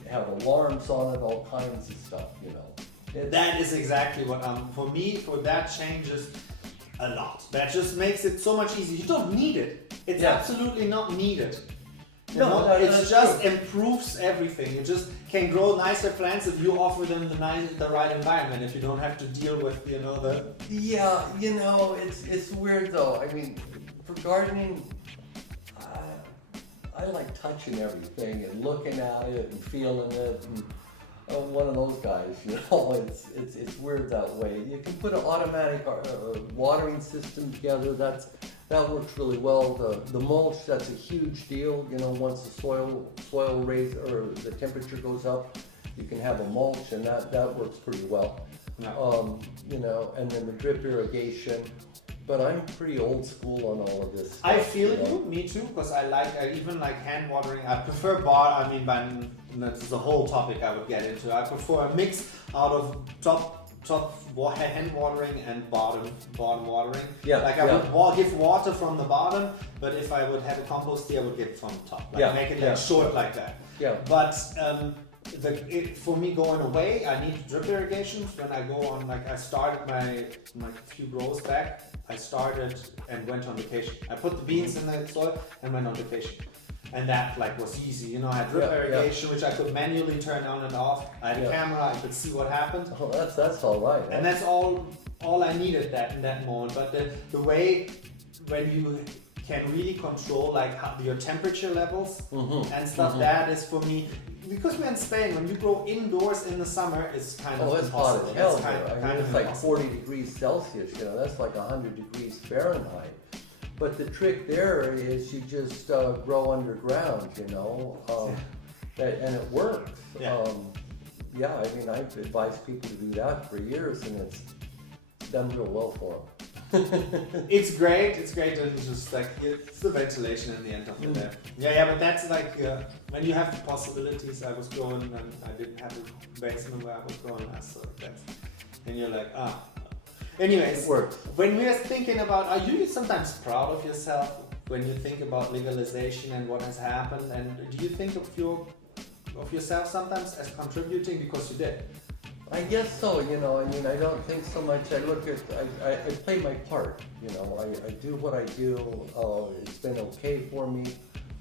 have alarms on it, all kinds of stuff, That is exactly what, for that changes a lot. That just makes it so much easier. You don't need it. It's absolutely not needed. It just improves everything. You just can grow nicer plants if you offer them the right environment. If you don't have to deal with it's weird though. I mean, for gardening, I like touching everything and looking at it and feeling it. And I'm one of those guys, you know. It's weird that way. You can put an automatic watering system together. That works really well. The mulch, that's a huge deal. You know, once the soil raises or the temperature goes up, you can have a mulch, and that works pretty well. Yeah. You know, and then the drip irrigation. But I'm pretty old school on all of this stuff, I feel you know? you, me too, because I even like hand watering. I prefer that's the whole topic I would get into. I prefer a mix out of top hand watering and bottom watering. Yeah, like I would give water from the bottom, but if I would have a compost tea, I would give it from the top. Like make it like short like that. Yeah. But for me going away, I need drip irrigations when I go on. Like I started my few grows back. I started and went on vacation. I put the beans in the soil and went on vacation. And that like was easy, you know. I had drip irrigation, which I could manually turn on and off. I had a camera, I could see what happened. Oh, that's all right. And that's all I needed in that moment. But the way when you can really control like your temperature levels and stuff, that is for me. Because we're in Spain, when you grow indoors in the summer, it's kind of it's hot as hell impossible. here. It's like 40 degrees Celsius, you know, that's like 100 degrees Fahrenheit. But the trick there is you just grow underground, you know, and it works. Yeah. I mean, I've advised people to do that for years, and it's done real well for them. It's great. It's just like it's the ventilation in the end of the day. Yeah, but that's like when you have the possibilities. I was growing and I didn't have a basement where I was growing last, so and you're like Anyways, it works. When we are thinking about, are you sometimes proud of yourself when you think about legalization and what has happened? And do you think of yourself sometimes as contributing because you did? I guess so, you know. I mean, I don't think so much. I look at, I play my part, you know. I do what I do. It's been okay for me.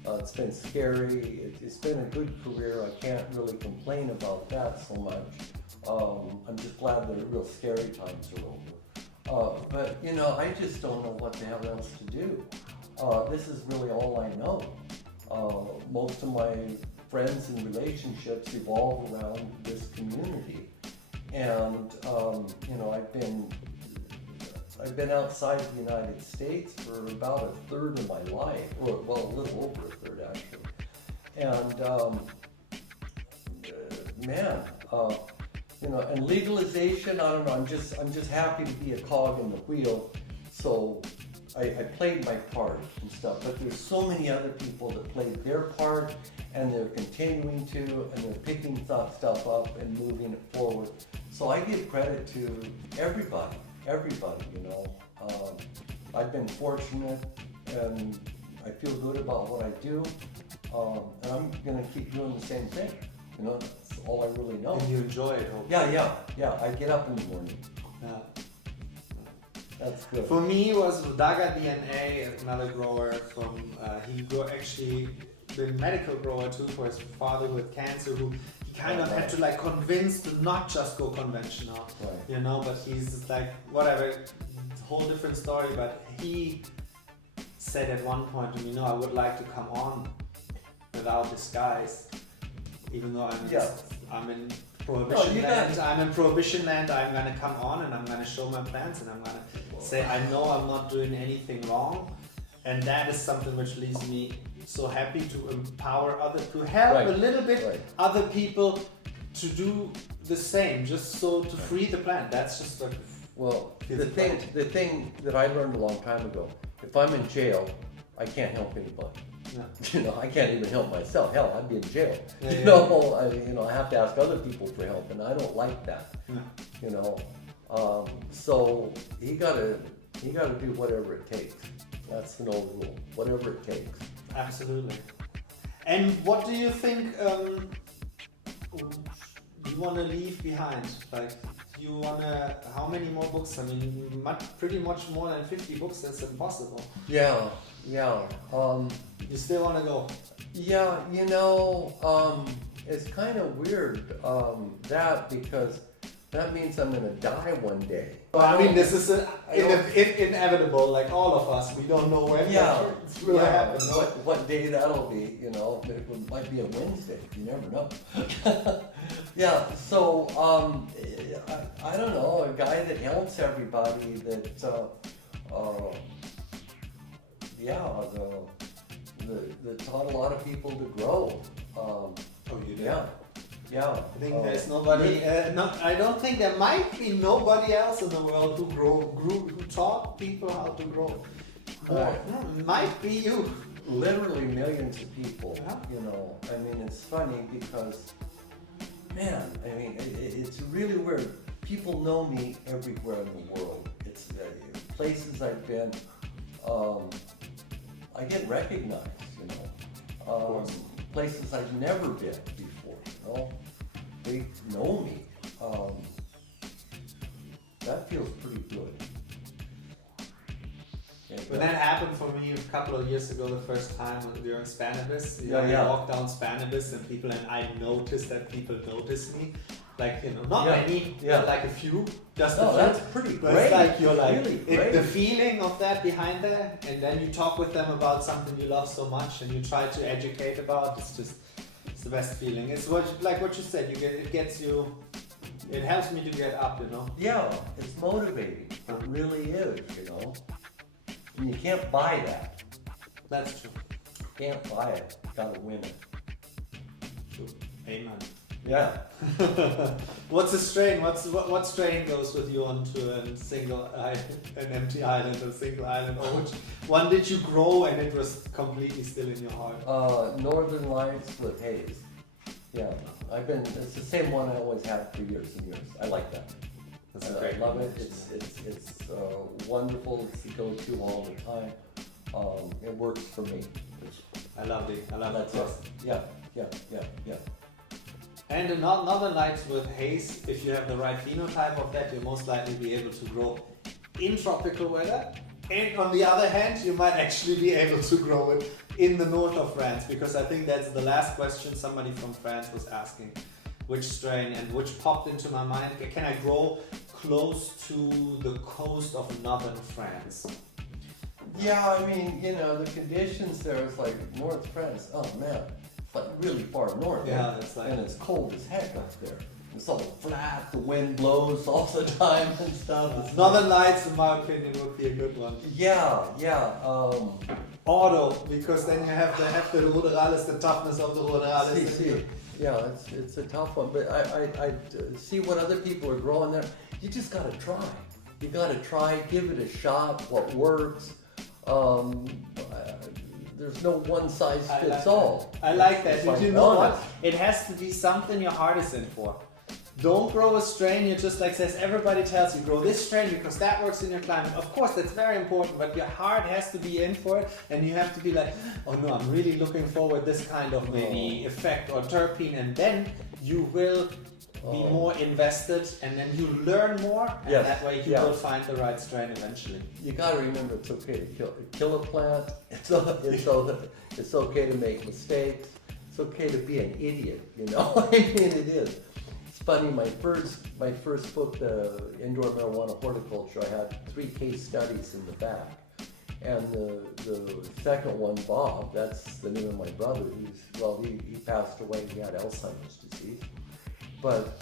It's been scary. It's been a good career. I can't really complain about that so much. I'm just glad the real scary times are over. But, you know, I just don't know what the hell else to do. This is really all I know. Most of my friends and relationships evolve around this community. And you know, I've been outside the United States for about a third of my life, or well, a little over a third actually. And you know, and legalization, I don't know. I'm just happy to be a cog in the wheel. So I played my part and stuff. But there's so many other people that played their part, and they're continuing to, and they're picking stuff up and moving it forward. So I give credit to everybody, you know. I've been fortunate, and I feel good about what I do, and I'm gonna keep doing the same thing. You know, that's all I really know. And you enjoy it, hopefully. Yeah. I get up in the morning. Yeah. That's good. For me, it was Daga DNA, another grower from. He actually been medical grower too for his father with cancer, who he kind of had to like convince to not just go conventional, you know. But he's like whatever, whole different story. But he said at one point to me, "No, I would like to come on without disguise, even though I'm in prohibition land. I'm in prohibition land. I'm gonna come on and I'm gonna show my plants and I'm gonna say I know I'm not doing anything wrong." And that is something which leaves me so happy to empower others, to help a little bit other people to do the same, just so to free the plant. That's just like the thing that I learned a long time ago. If I'm in jail, I can't help anybody. Yeah. You know, I can't even help myself. Hell, I'd be in jail. I have to ask other people for help, and I don't like that. Yeah. You know, so he gotta do whatever it takes. That's an old rule. Whatever it takes. Absolutely. And what do you think you want to leave behind? Like, you want to, how many more books? I mean, pretty much more than 50 books, that's impossible. Yeah. You still want to go? Yeah, you know, it's kind of weird, that, because that means I'm gonna die one day. Well, I mean, this is inevitable, like all of us. We don't know when it's really happen. What day that'll be, you know, it might be a Wednesday, you never know. Yeah, so, I don't know, a guy that helps everybody, that, that taught a lot of people to grow. You did? Yeah. I think there's nobody. I don't think there might be nobody else in the world who taught people how to grow. Might be you. Literally millions of people. Yeah. You know, I mean, it's funny because, man, I mean, it's really weird. People know me everywhere in the world. It's places I've been. I get recognized. You know, places I've never been. Well, they know me. That feels pretty good. When that happened for me a couple of years ago, the first time during Spanibus, I walked down Spanibus and I noticed that people noticed me. Like, you know, not many, but like a few. Just a few. That's pretty but great. It's like you're like, really the feeling of that behind there, and then you talk with them about something you love so much and you try to educate about, it's the best feeling. It's what you said, it helps me to get up, you know? Yeah, it's motivating. It really is, you know? And you can't buy that. That's true. You can't buy it. You gotta win it. True. Amen. Yeah. What's a strain? What strain goes with you onto an empty island, a single island? Or which one did you grow and it was completely still in your heart? Northern Lights with haze. Yeah, it's the same one I always had for years and years. I like that. That's a great I love it. It's wonderful. It's the go-to all the time. It works for me. I love it. That's it. Yeah. And in Northern Lights with haze, if you have the right phenotype of that, you'll most likely be able to grow in tropical weather. And on the other hand, you might actually be able to grow it in the north of France, because I think that's the last question somebody from France was asking. Which strain, and which popped into my mind, can I grow close to the coast of northern France? Yeah, I mean, you know, the conditions there is like North France. Oh man, it's like really far north. Yeah, it's like, and it's cold as heck up there. It's all flat, the wind blows all the time and stuff. Northern Lights, in my opinion, would be a good one. Yeah. Auto, because then you have the ruderalis, the toughness of the ruderalis. See. Yeah, it's a tough one, but I see what other people are growing there. You just gotta try. You gotta try, give it a shot, what works. There's no one size fits all. I like that. Did you know what? It has to be something your heart is in for. Don't grow a strain you just like says everybody tells you grow this strain because that works in your climate. Of course, that's very important, but your heart has to be in for it, and you have to be like, oh no, I'm really looking forward this kind of maybe effect or terpene, and then you will be more invested, and then you learn more, and that way you will find the right strain eventually. You gotta remember it's okay to kill a plant. It's okay to make mistakes. It's okay to be an idiot, you know? I mean, it is. Funny, my first book, the Indoor Marijuana Horticulture, I had 3 case studies in the back. And the second one, Bob, that's the name of my brother, he passed away, he had Alzheimer's disease. But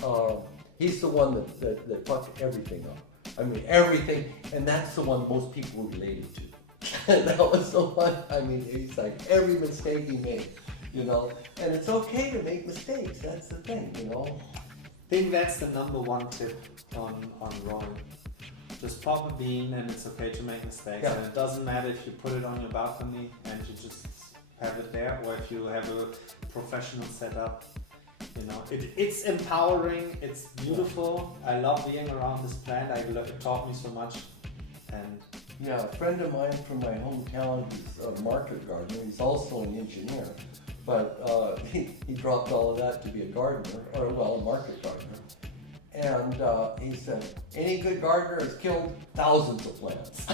he's the one that fucked everything up. I mean, everything, and that's the one most people related to. That was the one, I mean, he's like, every mistake he made, you know? And it's okay to make mistakes, that's the thing, you know? I think that's the #1 tip on growing. Just pop a bean and it's okay to make mistakes. Yeah. And it doesn't matter if you put it on your balcony and you just have it there, or if you have a professional setup. You know, it's empowering, it's beautiful. I love being around this plant. It taught me so much. And yeah, a friend of mine from my hometown is a market gardener. He's also an engineer. But he dropped all of that to be a gardener, or a market gardener. And he said, any good gardener has killed thousands of plants.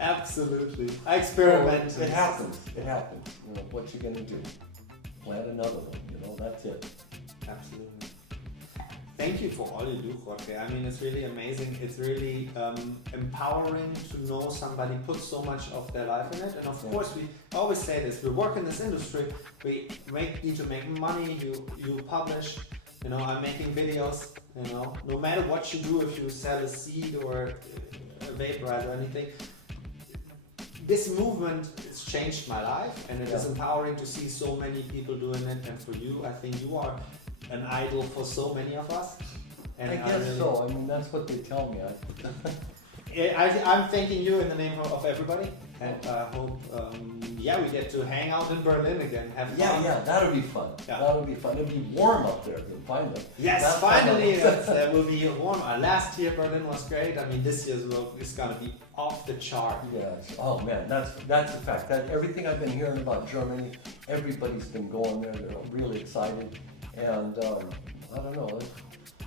Absolutely. I experiment. So it happens. You know, what you gonna do? Plant another one, you know, that's it. Absolutely. thank you for all you do, Jorge. I mean, it's really amazing. It's really empowering to know somebody puts so much of their life in it. And of course, we always say this: we work in this industry. We need to make money. You publish. You know, I'm making videos. You know, no matter what you do, if you sell a seed or a vaporizer or anything, this movement has changed my life, and it is empowering to see so many people doing it. And for you, I think you are an idol for so many of us. And I guess really, so. I mean, that's what they tell me. I'm thanking you in the name of everybody, and I hope, we get to hang out in Berlin again. Have fun. Yeah, that'll be fun. Yeah. That'll be fun. It'll be warm up there. Finally. Yes, finally, it will be warm. Last year Berlin was great. I mean, this year's is gonna be off the chart. Yes. Oh man, that's a fact. That everything I've been hearing about Germany, everybody's been going there. They're really excited, and I don't know. There's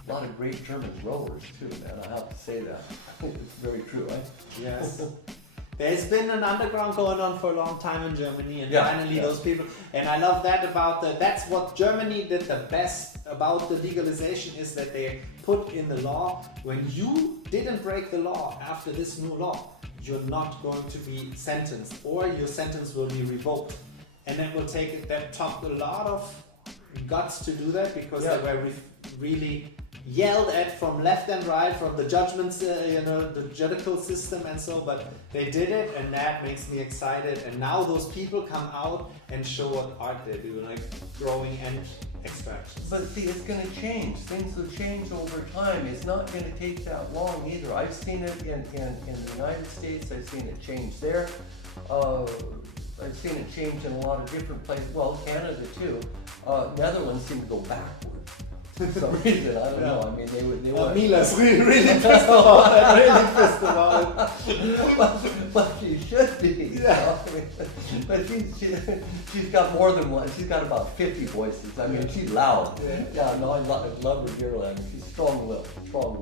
a lot of great German rowers too, man. I have to say that. It's very true, right? Yes. There's been an underground going on for a long time in Germany, and finally those people, and I love that about that's what Germany did the best about the legalization, is that they put in the law, when you didn't break the law after this new law, you're not going to be sentenced, or your sentence will be revoked. And that will take, that took a lot of guts to do that, because they were really yelled at from left and right, from the judgments, the judicial system and so, but they did it, and that makes me excited. And now those people come out and show what art they do, like growing and extractions. But see, it's going to change. Things will change over time. It's not going to take that long either. I've seen it in the United States. I've seen it change there. I've seen it change in a lot of different places. Well, Canada too. Netherlands seem to go backwards. For some reason, I don't know. I mean, they were. Mila's really pissed about it. Really pissed about it. But she should be. Yeah. I mean, but she's got more than one. She's got about 50 voices. I mean, she's loud. Yeah. No, I love her dearly. I mean, she's strong-willed. But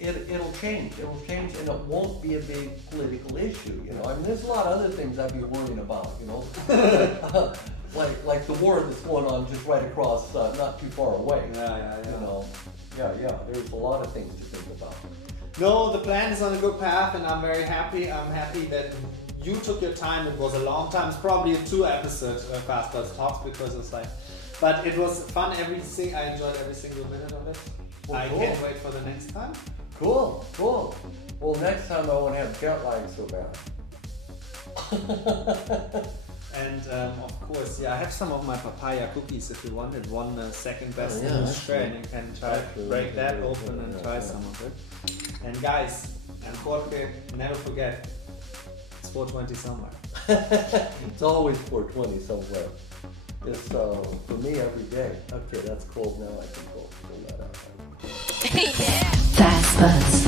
it'll change. It'll change, and it won't be a big political issue. You know, I mean, there's a lot of other things I'd be worrying about. You know. Like the war that's going on just right across, not too far away. You know, there's a lot of things to think about. No, the plan is on a good path, and I'm very happy. I'm happy that you took your time. It was a long time. It's probably a 2-episode Fast Buzz Talks, because it's like, but it was fun. I enjoyed every single minute of it. Well, I can't wait for the next time. Cool. Well, next time I won't have jet lag so bad. And of course, I have some of my papaya cookies if you wanted. One second best in Australia, and you can break that open and try some of it. And guys, and Jorge, never forget, it's 420 somewhere. It's always 420 somewhere. It's for me every day. Okay, that's cold now. I can pull that out. Fast Buzz.